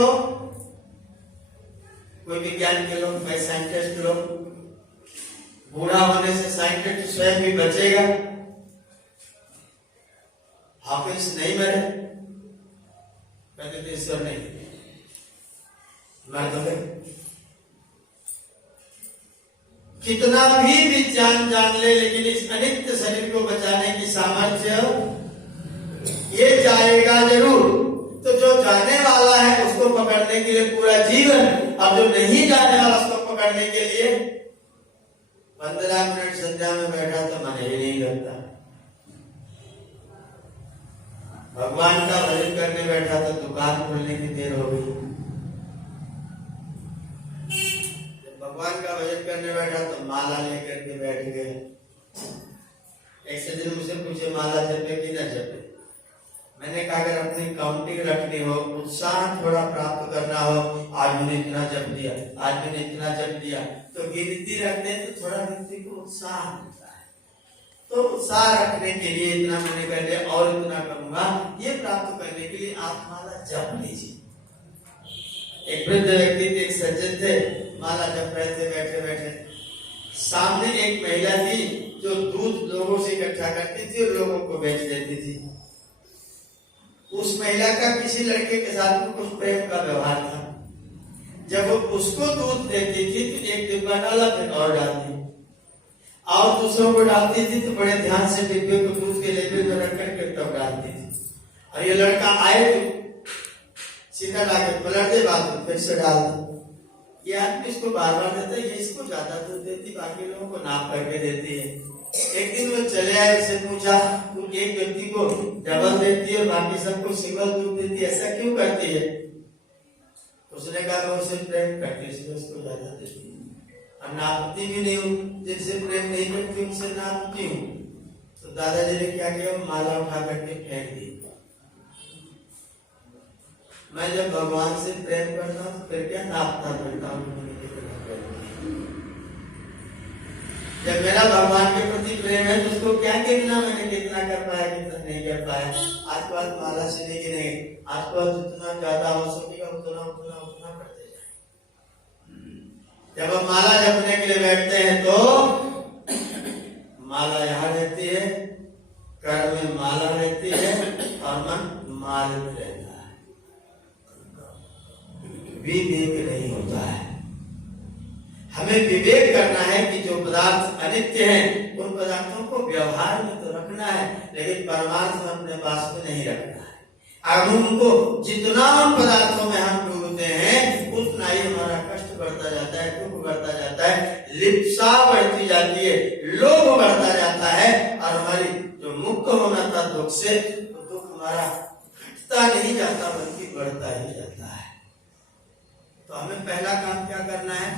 कोई विज्ञान के लोग, कोई साइंटिस्ट लोग, बूढ़ा होने से साइंटिस्ट स्वयं भी बचेगा। हॉकिंस नहीं मरे, कहते ईश्वर नहीं मर गए। कितना भी विज्ञान जान ले, लेकिन इस अनित्य शरीर को बचाने की सामर्थ्य ये जाएगा जरूर। तो जो जाने वाला है उसको पकड़ने के लिए पूरा जीवन, और जो नहीं जाने वाला उसको पकड़ने के लिए 15 मिनट संध्या में बैठा तो मन ही नहीं लगता। भगवान का भजन करने बैठा तो दुकान खोलने की देर हो गई। भगवान का भजन करने बैठा तो माला लेकर के बैठ गए। ऐसे दिन मुझसे पूछे माला जपे कि न जपे? मैंने कहा अगर अपनी काउंटिंग रखनी हो, उत्साह थोड़ा प्राप्त करना हो, आज मैंने इतना जप दिया, आज मैंने इतना जप दिया, तो गिनती रखते हैं तो थोड़ा व्यक्ति को उत्साह मिलता है। तो उत्साह रखने के लिए इतना मैंने कर लिया और इतना करूंगा, ये प्राप्त करने के लिए आप माला जप लीजिए। एक वृद्ध व्यक्ति थे, एक सज्जन थे, माला जप रहे थे बैठे बैठे। सामने एक महिला थी जो दूध लोगों से इकट्ठा करती थी और लोगों को बेच देती थी। उस महिला का किसी लड़के के साथ में कुछ प्रेम का व्यवहार था। जब वो उसको दूध देती थी तो एक डिब्बा डाला, फिर और डालती, और दूसरों को डालती थी तो बड़े ध्यान से डिब्बे को दूध के लेबल में रख करके तब डालती थी। और ये लड़का आए तो सीधा लाके पलट दे, बात फिर से डाल दे। ये आदमी इसको बार बार देता है, ये इसको ज्यादा दूध देती, बाकी लोगों को नाप करके देती है। एक दिन वो चले आए, उससे पूछा तू एक व्यक्ति को डबल देती है और बाकी सबको सिंगल दूध देती है, ऐसा क्यों करती है? उसने कहा मैं उससे प्रेम करती हूँ इसलिए उसको ज्यादा देती हूँ, और नापती भी नहीं हूँ। जिनसे प्रेम नहीं करती उनसे नापती हूँ। दादाजी ने क्या किया, माला उठा करके फेंक दी। मैं जब भगवान से प्रेम करता हूँ तो फिर क्या नापता फिरता हूँ। जब मेरा भगवान के प्रति प्रेम है तो उसको क्या गिनना, मैंने कितना कर पाया कितना नहीं कर पाया। आज के बाद माला से नहीं गिनेंगे, आज के बाद जितना ज्यादा हो सकेगा उतना उतना उतना करते जाए। जब हम माला जपने के लिए बैठते हैं तो माला यहाँ रहती है, कर में माला रहती है और मन माल में रहता है, विवेक नहीं होता है। हमें विवेक करना है कि जो पदार्थ अनित्य हैं उन पदार्थों को व्यवहार में तो रखना है, लेकिन परमार्थ में अपने पास में नहीं रखना है। अब उनको जितना उन पदार्थों में हम डूबते हैं उतना ही हमारा कष्ट बढ़ता जाता है, दुख बढ़ता जाता है, लिप्सा बढ़ती जाती है, लोभ बढ़ता जाता है और हमारी जो मुक्त होना था दुख से, तो दुख हमारा घटता नहीं जाता बल्कि बढ़ता ही जाता है। तो हमें पहला काम क्या करना है,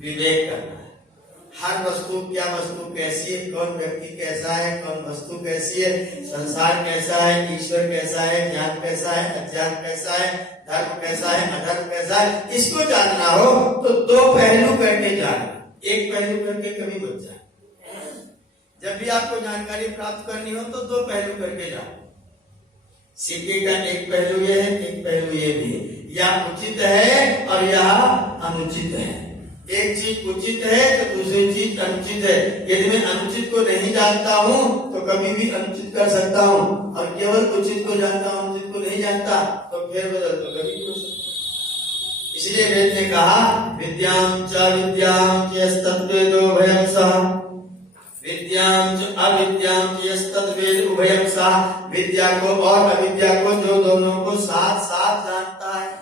विवेक करना है। हर वस्तु, क्या वस्तु कैसी है, कौन व्यक्ति कैसा है, कौन वस्तु कैसी है, संसार कैसा है, ईश्वर कैसा है, ज्ञान कैसा है, अज्ञान कैसा है, धर्म कैसा है, अधर्म कैसा है, इसको जानना हो तो दो पहलू करके जानना, एक पहलू करके कभी मत जाना। जब भी आपको जानकारी प्राप्त करनी हो तो दो पहलू करके जाओ। सिक्के का एक पहलू ये है, एक पहलू ये भी है, यह उचित है और यह अनुचित है। एक चीज उचित है तो दूसरी चीज अनुचित है। यदि मैं अनुचित को नहीं जानता हूँ तो कभी भी अनुचित कर सकता हूँ, और केवल उचित को जानता हूँ अनुचित को नहीं जानता तो फिर बदल तो कभी नहीं हो सकता। इसलिए वेद ने कहा विद्याम च अविद्याम च यस्तद्वेदो भयं सः, विद्याम च अविद्याम च यस्तद्वेद उभयं सः। विद्या को और अविद्या को, जो दोनों को साथ साथ जानता है,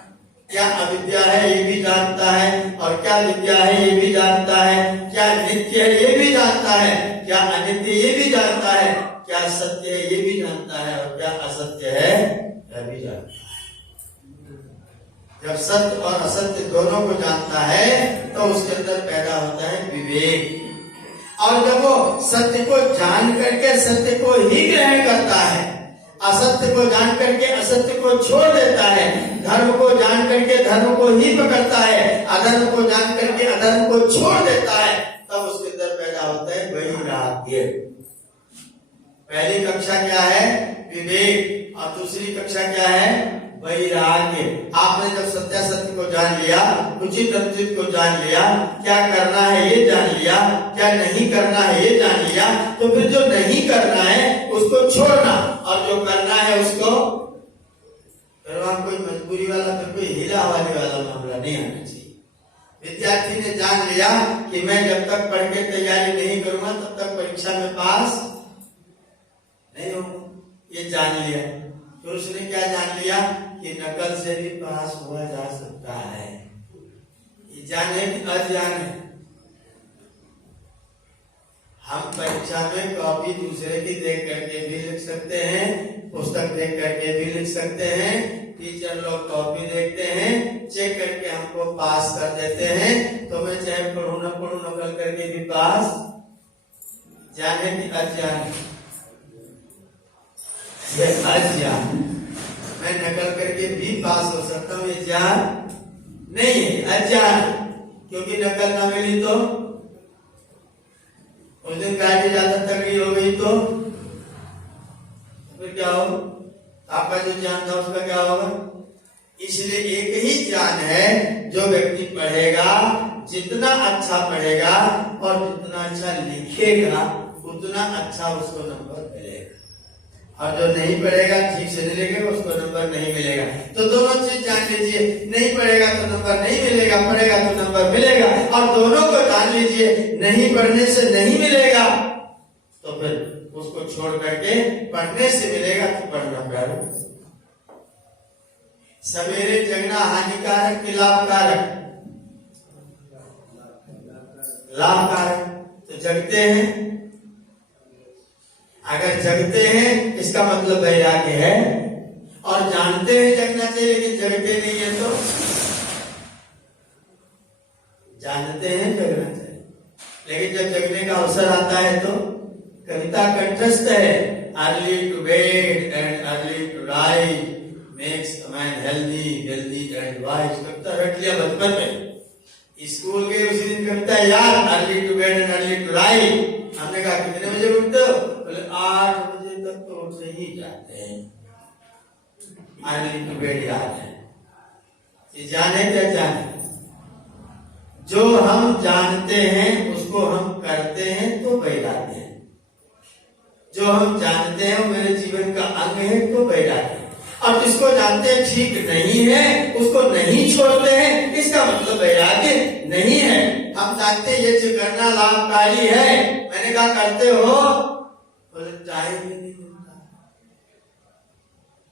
क्या अविद्या है ये भी जानता है और क्या विद्या है ये भी जानता है, क्या नित्य है ये भी जानता है, क्या अनित्य ये भी जानता है, क्या सत्य है ये भी जानता है और क्या असत्य है यह भी जानता है। जब सत्य और असत्य दोनों को जानता है तो उसके अंदर पैदा होता है विवेक, और जब वो सत्य को जान करके सत्य को ही ग्रहण करता है, असत्य को जान करके असत्य को छोड़ देता है, धर्म को जान करके धर्म को ही पकड़ता है, अधर्म को जान करके अधर्म को छोड़ देता है, तब उसके अंदर पैदा होता है वैराग्य। पहली कक्षा क्या है, विवेक, और दूसरी कक्षा क्या है, वैराग्य। आपने जब सत्यासत्य को जान लिया, उचित अनुचित को जान लिया, क्या करना है ये जान लिया, क्या नहीं करना है ये जान लिया, तो फिर जो नहीं करना है उसको छोड़ना और जो करना है उसको, फिर वहां कोई मजबूरी वाला, फिर कोई हिला वाली वाला मामला नहीं आना चाहिए। विद्यार्थी ने जान लिया कि मैं जब तक पढ़ के तैयारी नहीं करूंगा तब तक परीक्षा में पास नहीं होगा, ये जान लिया। फिर उसने क्या जान लिया कि नकल से भी पास हुआ जा सकता है। ये जाने कि अजान है। हम परीक्षा में कॉपी दूसरे की देख करके भी लिख सकते हैं, पुस्तक देख करके भी लिख सकते हैं, टीचर लोग कॉपी देखते हैं, चेक करके हमको पास कर देते हैं, तो मैं चाहे पढ़ू न पढ़ू नकल करके भी पास, जाने की अज्ञान, ये अज्ञान। मैं नकल करके भी पास हो सकता हूँ, ये ज्ञान नहीं है, अज्ञान। क्योंकि नकल ना मिली तो उस दिन गाड़ी ज्यादा तगड़ी हो गई तो फिर क्या हो, आपका जो ज्ञान था उसका क्या होगा। इसलिए एक ही ज्ञान है, जो व्यक्ति पढ़ेगा, जितना अच्छा पढ़ेगा और जितना अच्छा लिखेगा उतना अच्छा उसको नंबर मिलेगा, और जो नहीं पढ़ेगा, ठीक से नहीं लिखेगा, उसको नंबर नहीं मिलेगा। तो दोनों चीज जान लीजिए, नहीं पढ़ेगा तो नंबर नहीं मिलेगा, पढ़ेगा तो नंबर मिलेगा, और दोनों को जान लीजिए, नहीं पढ़ने से नहीं मिलेगा तो फिर उसको छोड़ करके पढ़ने से मिलेगा तो पढ़ना करो। सवेरे जगना हानिकारक कि लाभकारक, लाभकारक। तो जगते हैं, अगर जगते हैं इसका मतलब वैराग्य है, और जानते हैं जगना चाहिए लेकिन जगते नहीं है तो जानते हैं जगना चाहिए, लेकिन जब जगने का अवसर आता है तो कविता कंठस्थ है, early to bed and early to rise makes a man healthy wealthy and wise. कविता रट लिया बचपन में, स्कूल गए उसी दिन कविता याद, early to bed and early to rise. हमने कहा कितने बजे उठते हो? बोले 8 बजे तक तो उठ ही जाते हैं। अर्ली टू बेड याद है, ये जाने क्या जाने, जो हम जानते हैं उसको हम करते हैं तो बैराते हैं, जो हम जानते हैं वो मेरे जीवन का अंग है तो बैराते हैं। अब जिसको जानते हैं ठीक नहीं है उसको नहीं छोड़ते हैं, इसका मतलब वैराग्य नहीं है। हम जानते हैं ये जो करना लाभकारी है, मैंने कहा करते हो? बोले टाइम ही नहीं मिलता।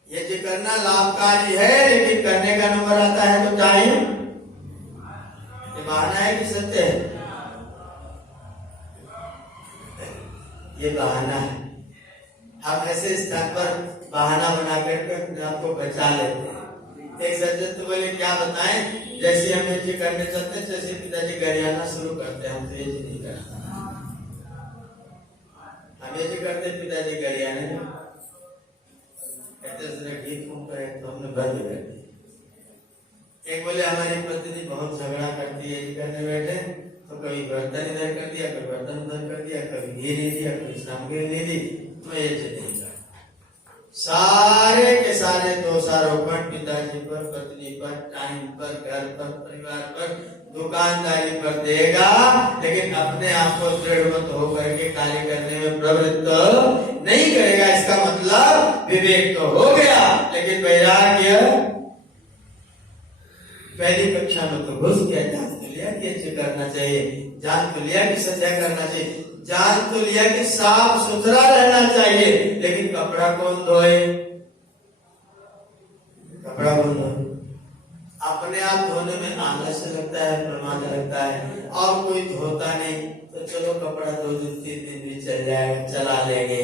ये जो करना लाभकारी है लेकिन करने का नंबर आता है तो टाइम, ये बहाना है कि सत्य है? ये बहाना है। हम ऐसे स्थान पर बहाना बना करके आपको बचा लेते हैं। एक सज्जन तो बोले क्या बताएं, जैसे हम ये करने चलते हैं जैसे पिताजी गरियाना शुरू करते हैं, हम तो ये नहीं करते, हम ये करते पिताजी गरियाने कहते ठीक हूँ तो हमने बंद कर दिया। एक बोले हमारी पत्नी बहुत झगड़ा करती है, ये करने बैठे तो कभी बर्तन इधर कर दिया, कभी बर्तन उधर कर दिया, कभी घी नहीं दिया, कभी सामग्री नहीं दी, तो ये नहीं कर। सारे के सारे दोषारोपण पिताजी पर, पत्नी पर, टाइम पर, घर पर, परिवार पर, दुकानदारी पर देगा, लेकिन अपने आप को दृढ़मत होकर के कार्य करने में प्रवृत्त नहीं करेगा। इसका मतलब विवेक तो हो गया लेकिन वैराग्य पहली कक्षा में तो घुस गया। जान तो लिया कि अच्छे करना चाहिए, जान तो लिया कि संध्या करना चाहिए, जान तो लिया कि साफ सुथरा रहना चाहिए, लेकिन कपड़ा कौन धोए? कपड़ा कौन धोए? अपने आप धोने में आलस लगता है, प्रमाद लगता है, और कोई धोता नहीं तो चलो कपड़ा 2 दिन 3 दिन भी चल जाएगा, चला लेंगे।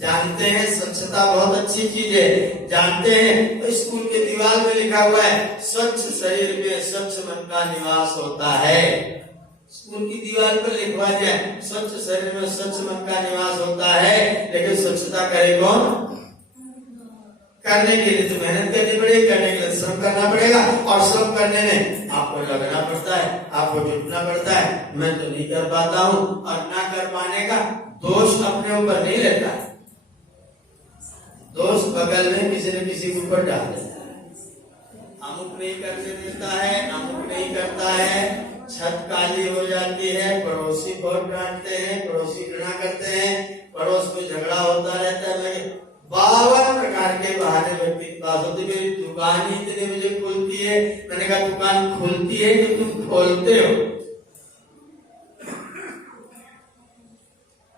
जानते हैं स्वच्छता बहुत अच्छी चीज है, जानते हैं तो स्कूल के दीवार में लिखा हुआ है स्वच्छ शरीर में स्वच्छ मन का निवास होता है। स्कूल की दीवार पर लिखवा दिया स्वच्छ शरीर में स्वच्छ मन का निवास होता है, लेकिन स्वच्छता करे कौन? करने के लिए तो मेहनत करनी पड़ेगी, करने के लिए श्रम करना पड़ेगा, और श्रम करने में आपको लगना पड़ता है, आपको जुटना पड़ता है। मैं तो नहीं कर पाता हूँ, और ना कर पाने का दोष अपने ऊपर नहीं लेता है, दोष बगल में किसी न किसी के ऊपर डाल देता है। अमुक नहीं करने देता है, अमुक नहीं करता है, छत काली हो जाती है, पड़ोसी बहुत डांटते हैं, पड़ोसी घृणा करते हैं, पड़ोस में झगड़ा होता रहता है। 52 प्रकार के बहाने व्यक्ति के पास होते। मेरी दुकान ही इतने बजे खुलती है, मैंने कहा दुकान खुलती है कि तुम खोलते हो?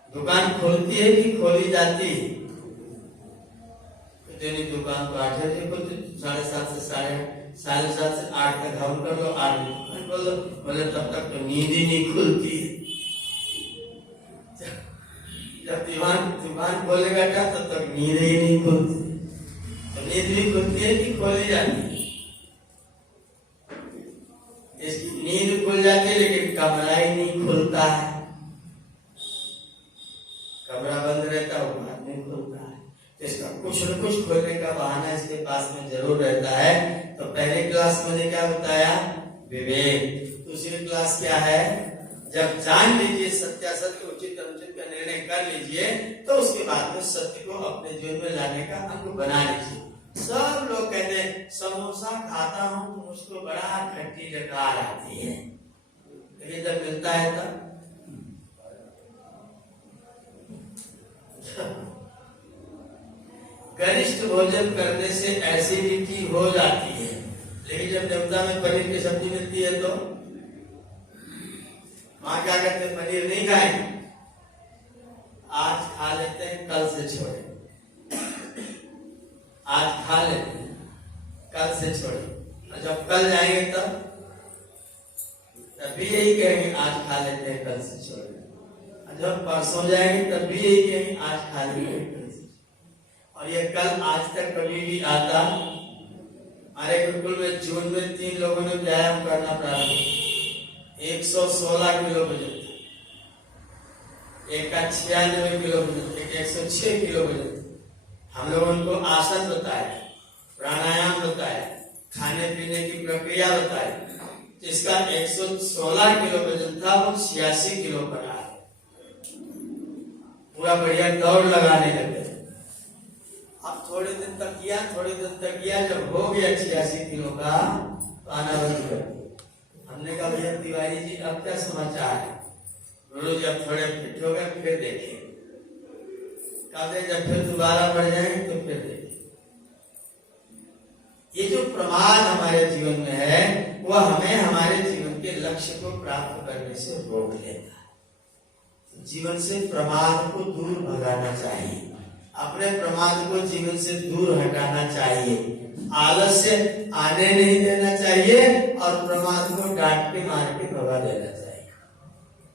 दुकान खुलती है कि खोली जाती है? तेरी दुकान को 8 बजे खोलते, 7:30 से 7:30 से 8 तक हम कर लो, 8 बजे खोल लो। बोले तब तक तो नींद ही नहीं खुलती है। जब दुकान खोले बैठा तब तक नींद ही नहीं खुलती। तो नींद भी खुलती है कि खोली जाती है? इसकी नींद खुल जाती है लेकिन कमरा ही नहीं खुलता है। कमरा बंद रहता है, वो बाद में खुलता है। इसका कुछ न कुछ खोलने का बहाना इसके पास में जरूर रहता है। तो पहली क्लास मैंने क्या बताया? विवेक। दूसरी क्लास क्या है? जब जान लीजिए सत्यासत्य, उचित अनुचित का निर्णय कर लीजिए, तो उसके बाद में सत्य को अपने जीवन में लाने का अंग बना लीजिए। सब लोग कहते हैं समोसा खाता हूँ तो मुझको बड़ा खट्टी डकार आती है, लेकिन जब मिलता है तब गरिष्ठ भोजन करने से एसिडिटी हो जाती है, लेकिन जब जमता में पनीर की सब्जी मिलती है तो माँ क्या करते हैं? पनीर नहीं खाएंगे, आज खा लेते हैं, कल से छोड़े। आज खा लेते हैं, कल से छोड़े। और जब कल जाएंगे तब भी यही कहेंगे आज खा लेते हैं, कल से छोड़े। और जब परसों जाएंगे तब भी यही कहेंगे आज खा लेते हैं, कल से। और ये कल आज तक कभी भी आता। हमारे गुरुकुल में जून में 3 लोगों ने व्यायाम करना प्रारंभ किया, 116 किलो वजन। एक का 96 किलो वजन, एक 106 किलो वजन। हम लोगों को आसन बताए, प्राणायाम बताए, खाने पीने की प्रक्रिया बताई। जिसका 116 किलो वजन था वो 86 किलो पर आया, पूरा बढ़िया दौड़ लगाने लगे। अब थोड़े दिन तक किया, जब हो गया 86 किलो का तो आना बंद कर दिया। हमने कहा भैया तिवारी जी अब क्या समाचार है? गुरु जी अब थोड़े फिट हो गए, फिर देखिए। कहते जब फिर दोबारा बढ़ जाएंगे तो फिर देखिए। ये जो प्रमाद हमारे जीवन में है वह हमें हमारे जीवन के लक्ष्य को प्राप्त करने से रोक लेता है। जीवन से प्रमाद को दूर भगाना चाहिए, अपने प्रमाद को जीवन से दूर हटाना चाहिए, आलस्य आने नहीं देना चाहिए और प्रमाद को डांट के मार के भगा देना चाहिए।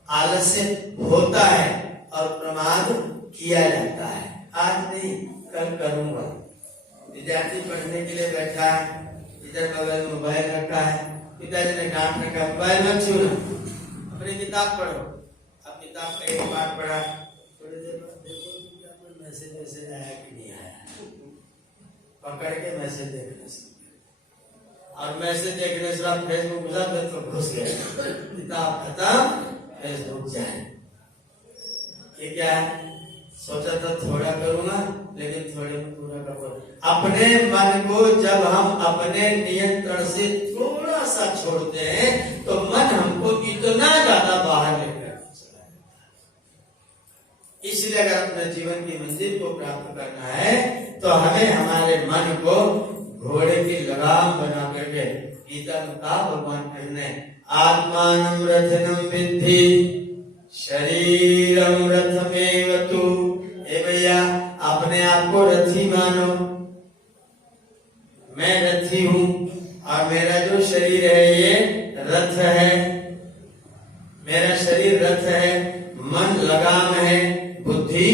आलस्य होता है और प्रमाद किया जाता है। आज नहीं कल करूंगा। विद्यार्थी पढ़ने के लिए बैठा है, इधर बगल में मोबाइल रखा है, पिताजी ने डांट रखा, मोबाइल मत छूना, अपनी किताब पढ़ो। अब किताब का एक पाठ पढ़ा, थोड़ी देर बाद देखो क्या कोई मैसेज आया कि नहीं आया, पकड़ के मैसेज देखने से, और मैसेज देखने से आप फेसबुक घुसा तो घुस गए, किताब खत्म, फेसबुक जाए। ये क्या है? सोचा था थोड़ा करूंगा लेकिन थोड़े में पूरा करूंगा। अपने मन को जब हम अपने नियंत्रण से थोड़ा सा छोड़ते हैं तो मन हमको इतना ज्यादा बाहर लेकर चला जाता है। इसलिए अगर अपने जीवन की मंजिल को प्राप्त करना है तो हमें हमारे मन को घोड़े की लगाम बना करके, गीता में कहा भगवान कृष्ण ने, आत्मानं रथनं विद्धि शरीरम रथमेव तु। ए भैया अपने आप को रथी मानो, मैं रथी हूँ और मेरा जो शरीर है ये रथ है, मेरा शरीर रथ है, मन लगाम है, बुद्धि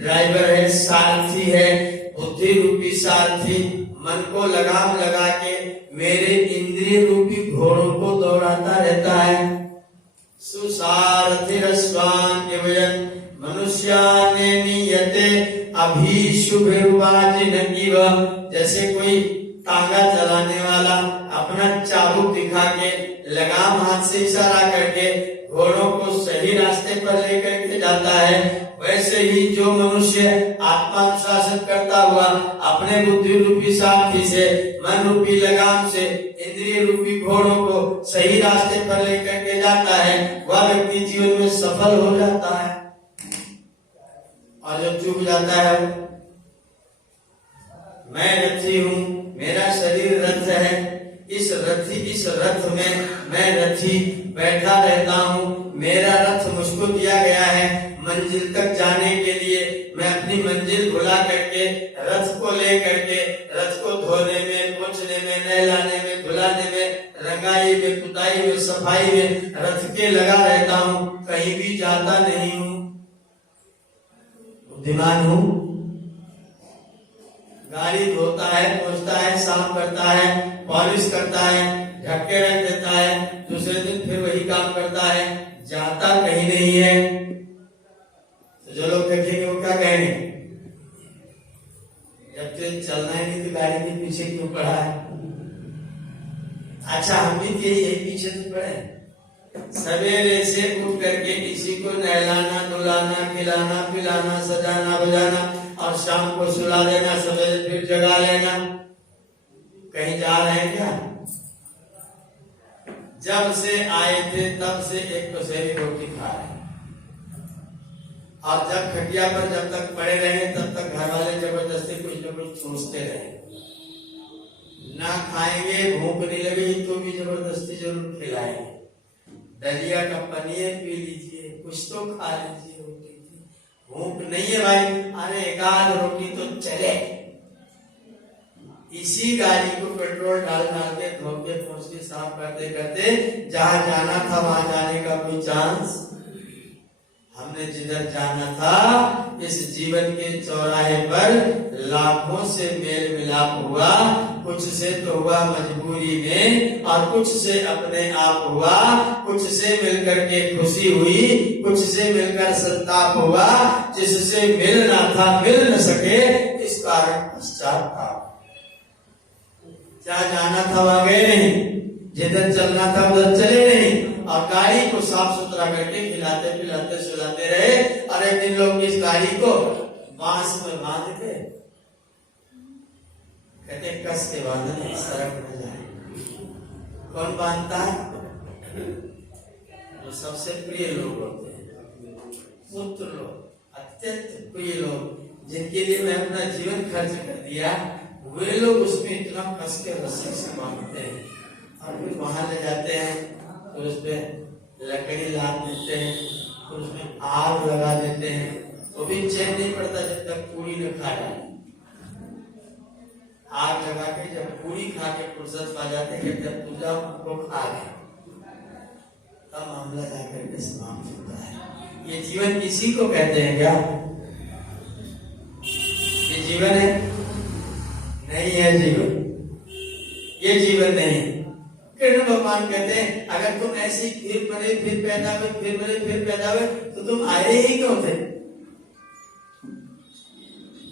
ड्राइवर है, सारथी है। बुद्धि रूपी सारथी मन को लगाम लगा के मेरे इंद्रिय रूपी घोड़ों को दौड़ाता रहता है। सुसारथिरस्वान् इवयन् मनुष्याने नियते अभिशुभवाजिन इव। जैसे कोई तांगा चलाने वाला अपना चाबुक दिखा के, लगाम हाथ से इशारा करके घोड़ों को सही रास्ते पर लेकर के जाता है, वैसे ही जो मनुष्य आत्मानुशासन करता हुआ अपने बुद्धि रूपी सारथी से, मन रूपी लगाम से इंद्रिय रूपी घोड़ों को सही रास्ते पर लेकर के जाता है, वह व्यक्ति जीवन में सफल हो जाता है। और जो चूक जाता है, मैं रथी हूँ, मेरा शरीर रथ है, इस रथ में मैं रथी बैठा रहता हूँ, मेरा रथ मुझको दिया गया है मंजिल तक जाने के लिए। मैं अपनी मंजिल भुला करके रथ को ले करके, रथ को धोने में, पोंछने में, नहलाने में, धुलाने में, रंगाई में, पुताई में, सफाई में रथ के लगा रहता हूँ, कहीं भी जाता नहीं हूँ। बुद्धिमान हूँ, गाड़ी धोता है, पोंछता है, साफ करता है, पॉलिश करता है, ढक के रख देता है, दूसरे दिन फिर वही काम करता है, जाता कहीं नहीं है। तो जो लोग देखेंगे वो क्या कहेंगे, जब तुझे चलना ही नहीं तो गाड़ी के पीछे क्यों पड़ा है? अच्छा हम भी यही पीछे तो पड़े। सवेरे से उठ करके इसी को नहलाना, धुलाना, खिलाना, पिलाना, सजाना, बजाना और शाम को सुला देना, सवेरे फिर जगा लेना। कहीं जा रहे हैं क्या? जब से आए थे तब से एक पसेरी रोटी खा रहे हैं, और जब खटिया पर जब तक पड़े रहे तब तक घर वाले जबरदस्ती कुछ न कुछ सोचते रहे। ना खाएंगे, भूख नहीं लगेगी तो भी जबरदस्ती जरूर खिलाएंगे। दलिया का पनीर पी लीजिए, कुछ तो खा लीजिए, रोटी थी, भूख नहीं है भाई, अरे एक आध रोटी तो चले। इसी गाड़ी को पेट्रोल डाल के धोके पोंछ के साफ करते करते जहां जाना था वहां जाने का कोई चांस। हमने जिधर जाना था, इस जीवन के चौराहे पर लाखों से मेल मिलाप हुआ। कुछ से तो हुआ मजबूरी में, और कुछ से अपने आप हुआ। कुछ से मिलकर के खुशी हुई, कुछ से मिलकर संताप हुआ। जिससे मिलना था मिल न सके, इस कारण पश्चाताप। जहाँ जाना था वहां गए नहीं, जिधर चलना था उधर चले नहीं, और गाड़ी को साफ सुथरा करके खिलाते पिलाते सुलाते रहे। और एक दिन लोग इस गाड़ी को बांस में बांध के कहते कस के बांधने, सड़क में जाए। कौन बांधता है? जो सबसे प्रिय लोग होते हैं, पुत्र लोग, अत्यंत प्रिय लोग, जिनके लिए मैं अपना जीवन खर्च कर दिया, वे लोग उसमें इतना कस के रस्सी से बांधते हैं। और फिर वहां ले जाते हैं, तो उस पे लकड़ी लाद देते हैं, तो उसमें आग लगा देते हैं। वो भी चैन नहीं पड़ता जब तक पूरी न खा जाए। आग लगा के जब पूरी खा के फुर्सत पा जाते हैं, जब पूजा उनको खा गए, तब मामला जाकर के समाप्त होता है। ये जीवन इसी को कहते हैं क्या? ये जीवन है? नहीं है जीवन, ये जीवन नहीं। कृष्ण भगवान कहते हैं अगर तुम ऐसी फिर मरे फिर पैदा हुए, फिर मरे फिर पैदा हुए, तो तुम आए ही क्यों थे?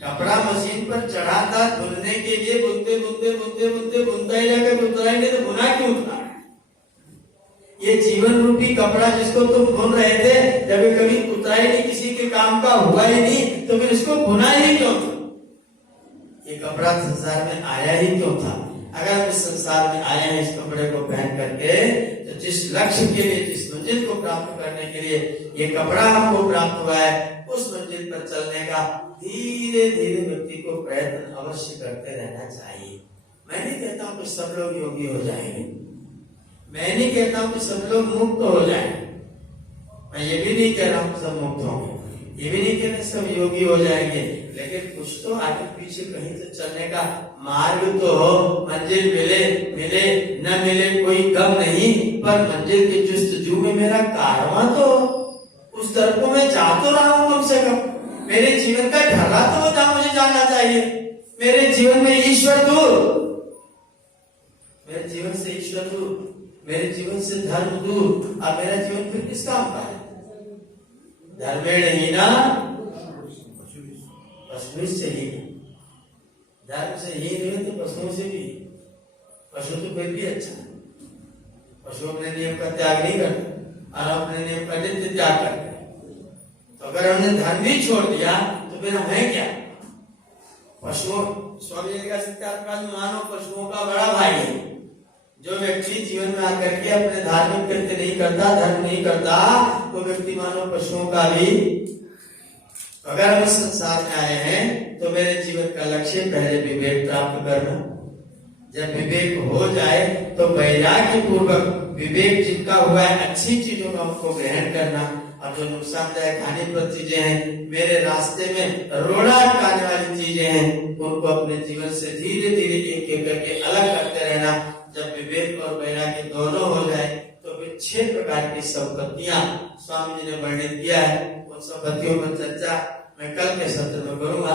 कपड़ा मशीन पर चढ़ा था धुलने के लिए, बुनते बुनते बुनते बुनते बुनता ही जाकर बुनता ही नहीं, तो बुना क्यों था? ये जीवन रूपी कपड़ा जिसको तुम बुन रहे थे, जब कभी उतरा ही नहीं, किसी के काम का हुआ ही नहीं, तो फिर इसको बुना ही क्यों था? ये कपड़ा संसार में आया ही क्यों था? अगर हम इस संसार में आए हैं इस कपड़े को पहन करके, तो जिस लक्ष्य के लिए, जिस मंजिल को प्राप्त करने के लिए ये कपड़ा हमको प्राप्त हुआ है, उस मंजिल पर चलने का धीरे धीरे व्यक्ति को प्रयत्न अवश्य करते रहना चाहिए। मैं नहीं कहता हूँ कि सब लोग योगी हो जाएंगे, मैं नहीं कहता हूँ कि सब लोग मुक्त हो जाएंगे, मैं ये भी नहीं कह रहा हूँ सब मुक्त होंगे, ये भी नहीं कहते सब योगी हो जाएंगे, लेकिन कुछ तो आगे पीछे कहीं तो चलने का मार्ग तो हो। मंजिल मिले मिले न मिले कोई गम नहीं, पर मंजिल की जुस्तजू में मेरा कारवां तो, उस तरफ को मैं जा तो रहा हूँ कम से कम। मेरे जीवन का ढर्रा तो हो जहाँ मुझे जाना चाहिए। मेरे जीवन में ईश्वर दूर, मेरे जीवन से ईश्वर दूर, मेरे जीवन से धर्म दूर, अब मेरा जीवन फिर किस काम का है? धर्मेण हीना पशु से ही, धर्म से ही नहीं तो पशुओं से भी। पशु तो फिर भी अच्छा है, पशु अपने नियम का त्याग नहीं करते और अपने नियम का नित्य त्याग करते। तो अगर हमने धर्म ही छोड़ दिया तो फिर हम हैं क्या? पशुओं, स्वामी जी का सत्यात्मा मानो पशुओं का बड़ा भाई है। जो व्यक्ति जीवन में आकर के अपने धार्मिक कृत्य नहीं करता, धर्म नहीं करता, वो व्यक्ति मानो पशुओं का भी। अगर हम इस संसार में आए हैं तो मेरे जीवन का लक्ष्य पहले विवेक प्राप्त करना। जब विवेक हो जाए तो वैराग्य पूर्वक, विवेक जिनका हुआ है अच्छी चीजों का उनको ग्रहण करना, और जो नुकसानदायक हानिप्रद चीजें हैं, मेरे रास्ते में रोड़ा अटकाने वाली चीजें हैं, उनको अपने जीवन से धीरे धीरे एक एक करके अलग करते रहना। जब विवेक और वैराग्य दोनों हो जाए तो फिर 6 प्रकार की संपत्तियां स्वामी जी ने वर्णित किया है। उन संपत्तियों पर चर्चा मैं कल के सत्र में करूंगा।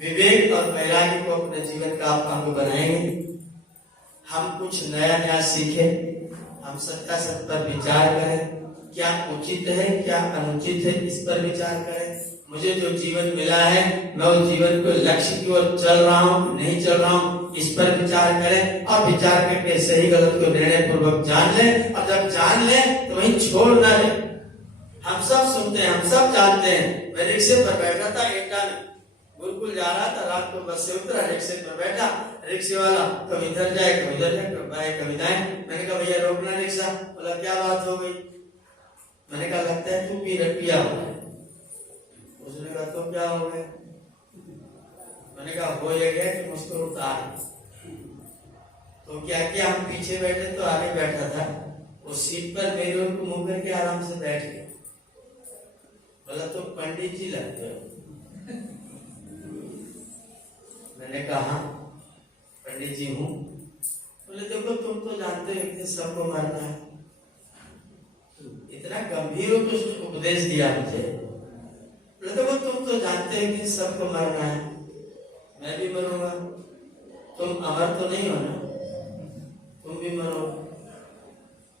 विवेक और वैराग्य को अपने जीवन का अंग बनाएंगे। हम कुछ नया नया सीखें, हम सत्ता सत्य पर विचार करें, क्या उचित है क्या अनुचित है इस पर विचार करें। मुझे जो जीवन मिला है मैं उस जीवन को लक्ष्य की ओर चल रहा हूँ नहीं चल रहा हूँ, इस पर विचार करें, और विचार करके सही गलत को निर्णय पूर्वक जान लें। और जब जान लें तो वहीं छोड़ ना लें। हम सब सुनते हैं, हम सब जानते हैं। मैं रिक्शे पर बैठा था एटा में, गुरुकुल जा रहा था, रात को बस से उतरा, रिक्शे पर बैठा, रिक्शे वाला कभी इधर जाए कभी उधर जाए, कभी बाएं कभी दाएं। मैंने कहा भैया रोकना रिक्शा। बोला क्या बात हो गई? मैंने कहा लगता है तू पिया हुआ है। उसने कहा तो क्या हो गया? मैंने कहा हो ये गया कि मुझको उतार। तो क्या किया, हम पीछे बैठे तो आगे बैठा था, उस सीट पर मेरे ओर को मुंह करके आराम से बैठ गया। बोला तो पंडित जी लगते हो। मैंने कहा पंडित जी हूँ। बोले देखो तुम तो जानते हो एक दिन सबको मरना है। इतना गंभीर उपदेश दिया मुझे। तो जानते हो कि सबको मरना है, मैं भी मरूंगा, तुम अमर तो नहीं हो ना, तुम भी मरो,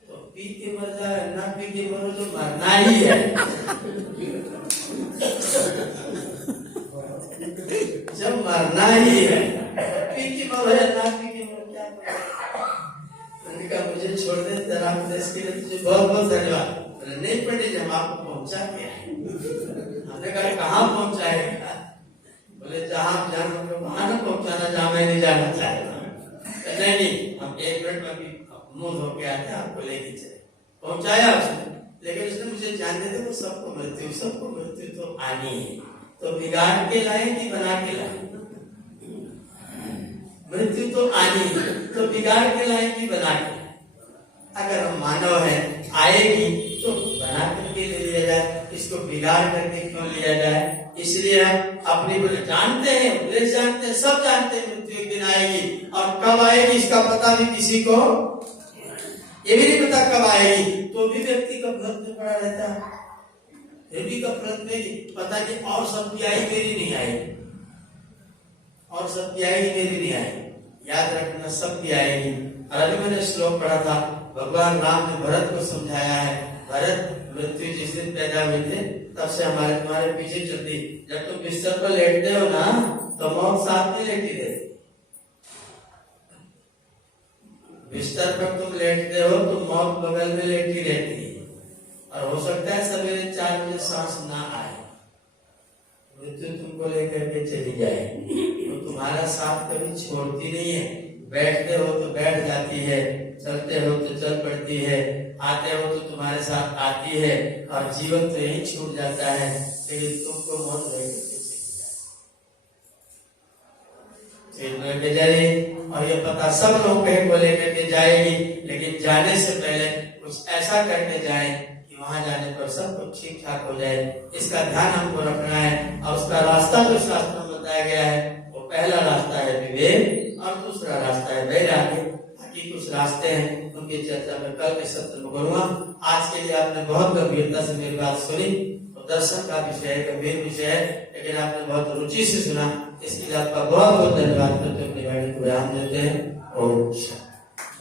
तो पी के मर जाए ना पी के मरो, जो मरना ही है। जब मरना ही है, पी के मरो या ना पी के मरो, क्या मैंने कहा मुझे छोड़ दे तेरा उपदेश के लिए तुझे बहुत बहुत धन्यवाद। नहीं पंडित जी हम आपको पहुंचा के आए। हमने कहा कहाँ पहुंचाएगा? बोले जहाँ आप जान वहां ना पहुंचाना जहाँ मैं नहीं जाना चाहता। नहीं हम 1 मिनट में भी मुंह धो के आते आपको लेके चले। पहुंचाया उसने, लेकिन उसने मुझे जानने दे वो सबको मृत्यु तो आनी है, तो बिगाड़ के लाए कि बना के लाए? मृत्यु तो आनी है, तो बिगाड़ के लाए कि बना के लाए? अगर हम मानव हैं आएगी तो बना करके ले लिया जाए, इसको बिगाड़ करके क्यों लिया जाए? इसलिए हम अपनी जानते हैं, उपदेश जानते हैं, सब जानते हैं मृत्यु एक दिन आएगी, और कब आएगी इसका पता भी किसी को ये भी नहीं पता कब आएगी, तो भी व्यक्ति गफलत में पड़ा रहता है। फिर भी गफलत में पता नहीं और सबकी आई मेरी नहीं आई, और सबकी आएगी मेरी नहीं आएगी। याद रखना सबकी आएगी। और अभी मैंने श्लोक पढ़ा था, भगवान राम ने भरत को समझाया है, भरत मृत्यु जिस दिन पैदा हुए थे तब से हमारे तुम्हारे पीछे चलती। जब तुम बिस्तर पर लेटते हो ना तो मौत साथ में लेटी रहती। बिस्तर पर तुम लेटते हो तो मौत बगल में लेटी रहती है, और हो सकता है सवेरे 4 बजे सांस ना आए, मृत्यु तुमको लेकर के चली जाए, तो तुम्हारा साथ कभी छोड़ती नहीं है। बैठते हो तो बैठ जाती है, चलते हो तो चल पड़ती है, आते हो तो तुम्हारे साथ आती है, और जीवन तो यही छूट जाता है, लेकिन तुमको मौत लेके जाएगी। और ये पता सब लोग कहीं को लेकर के जाएगी, लेकिन जाने से पहले कुछ ऐसा करके जाए कि वहां जाने पर सब कुछ ठीक ठाक हो जाए। इसका ध्यान हमको रखना है, और उसका रास्ता जो शास्त्र में बताया गया है वो पहला रास्ता है विवेक, और दूसरा रास्ता है वैराग्य। बाकी कुछ रास्ते हैं उनकी चर्चा में कल के सत्र में करूंगा। आज के लिए आपने बहुत गंभीरता से मेरी बात सुनी, तो दर्शन का विषय है, गंभीर विषय है, लेकिन आपने बहुत रुचि से सुना, इसके लिए आपका बहुत बहुत धन्यवाद करते हुए अपनी वाणी को विराम देते हैं। ओम शांति।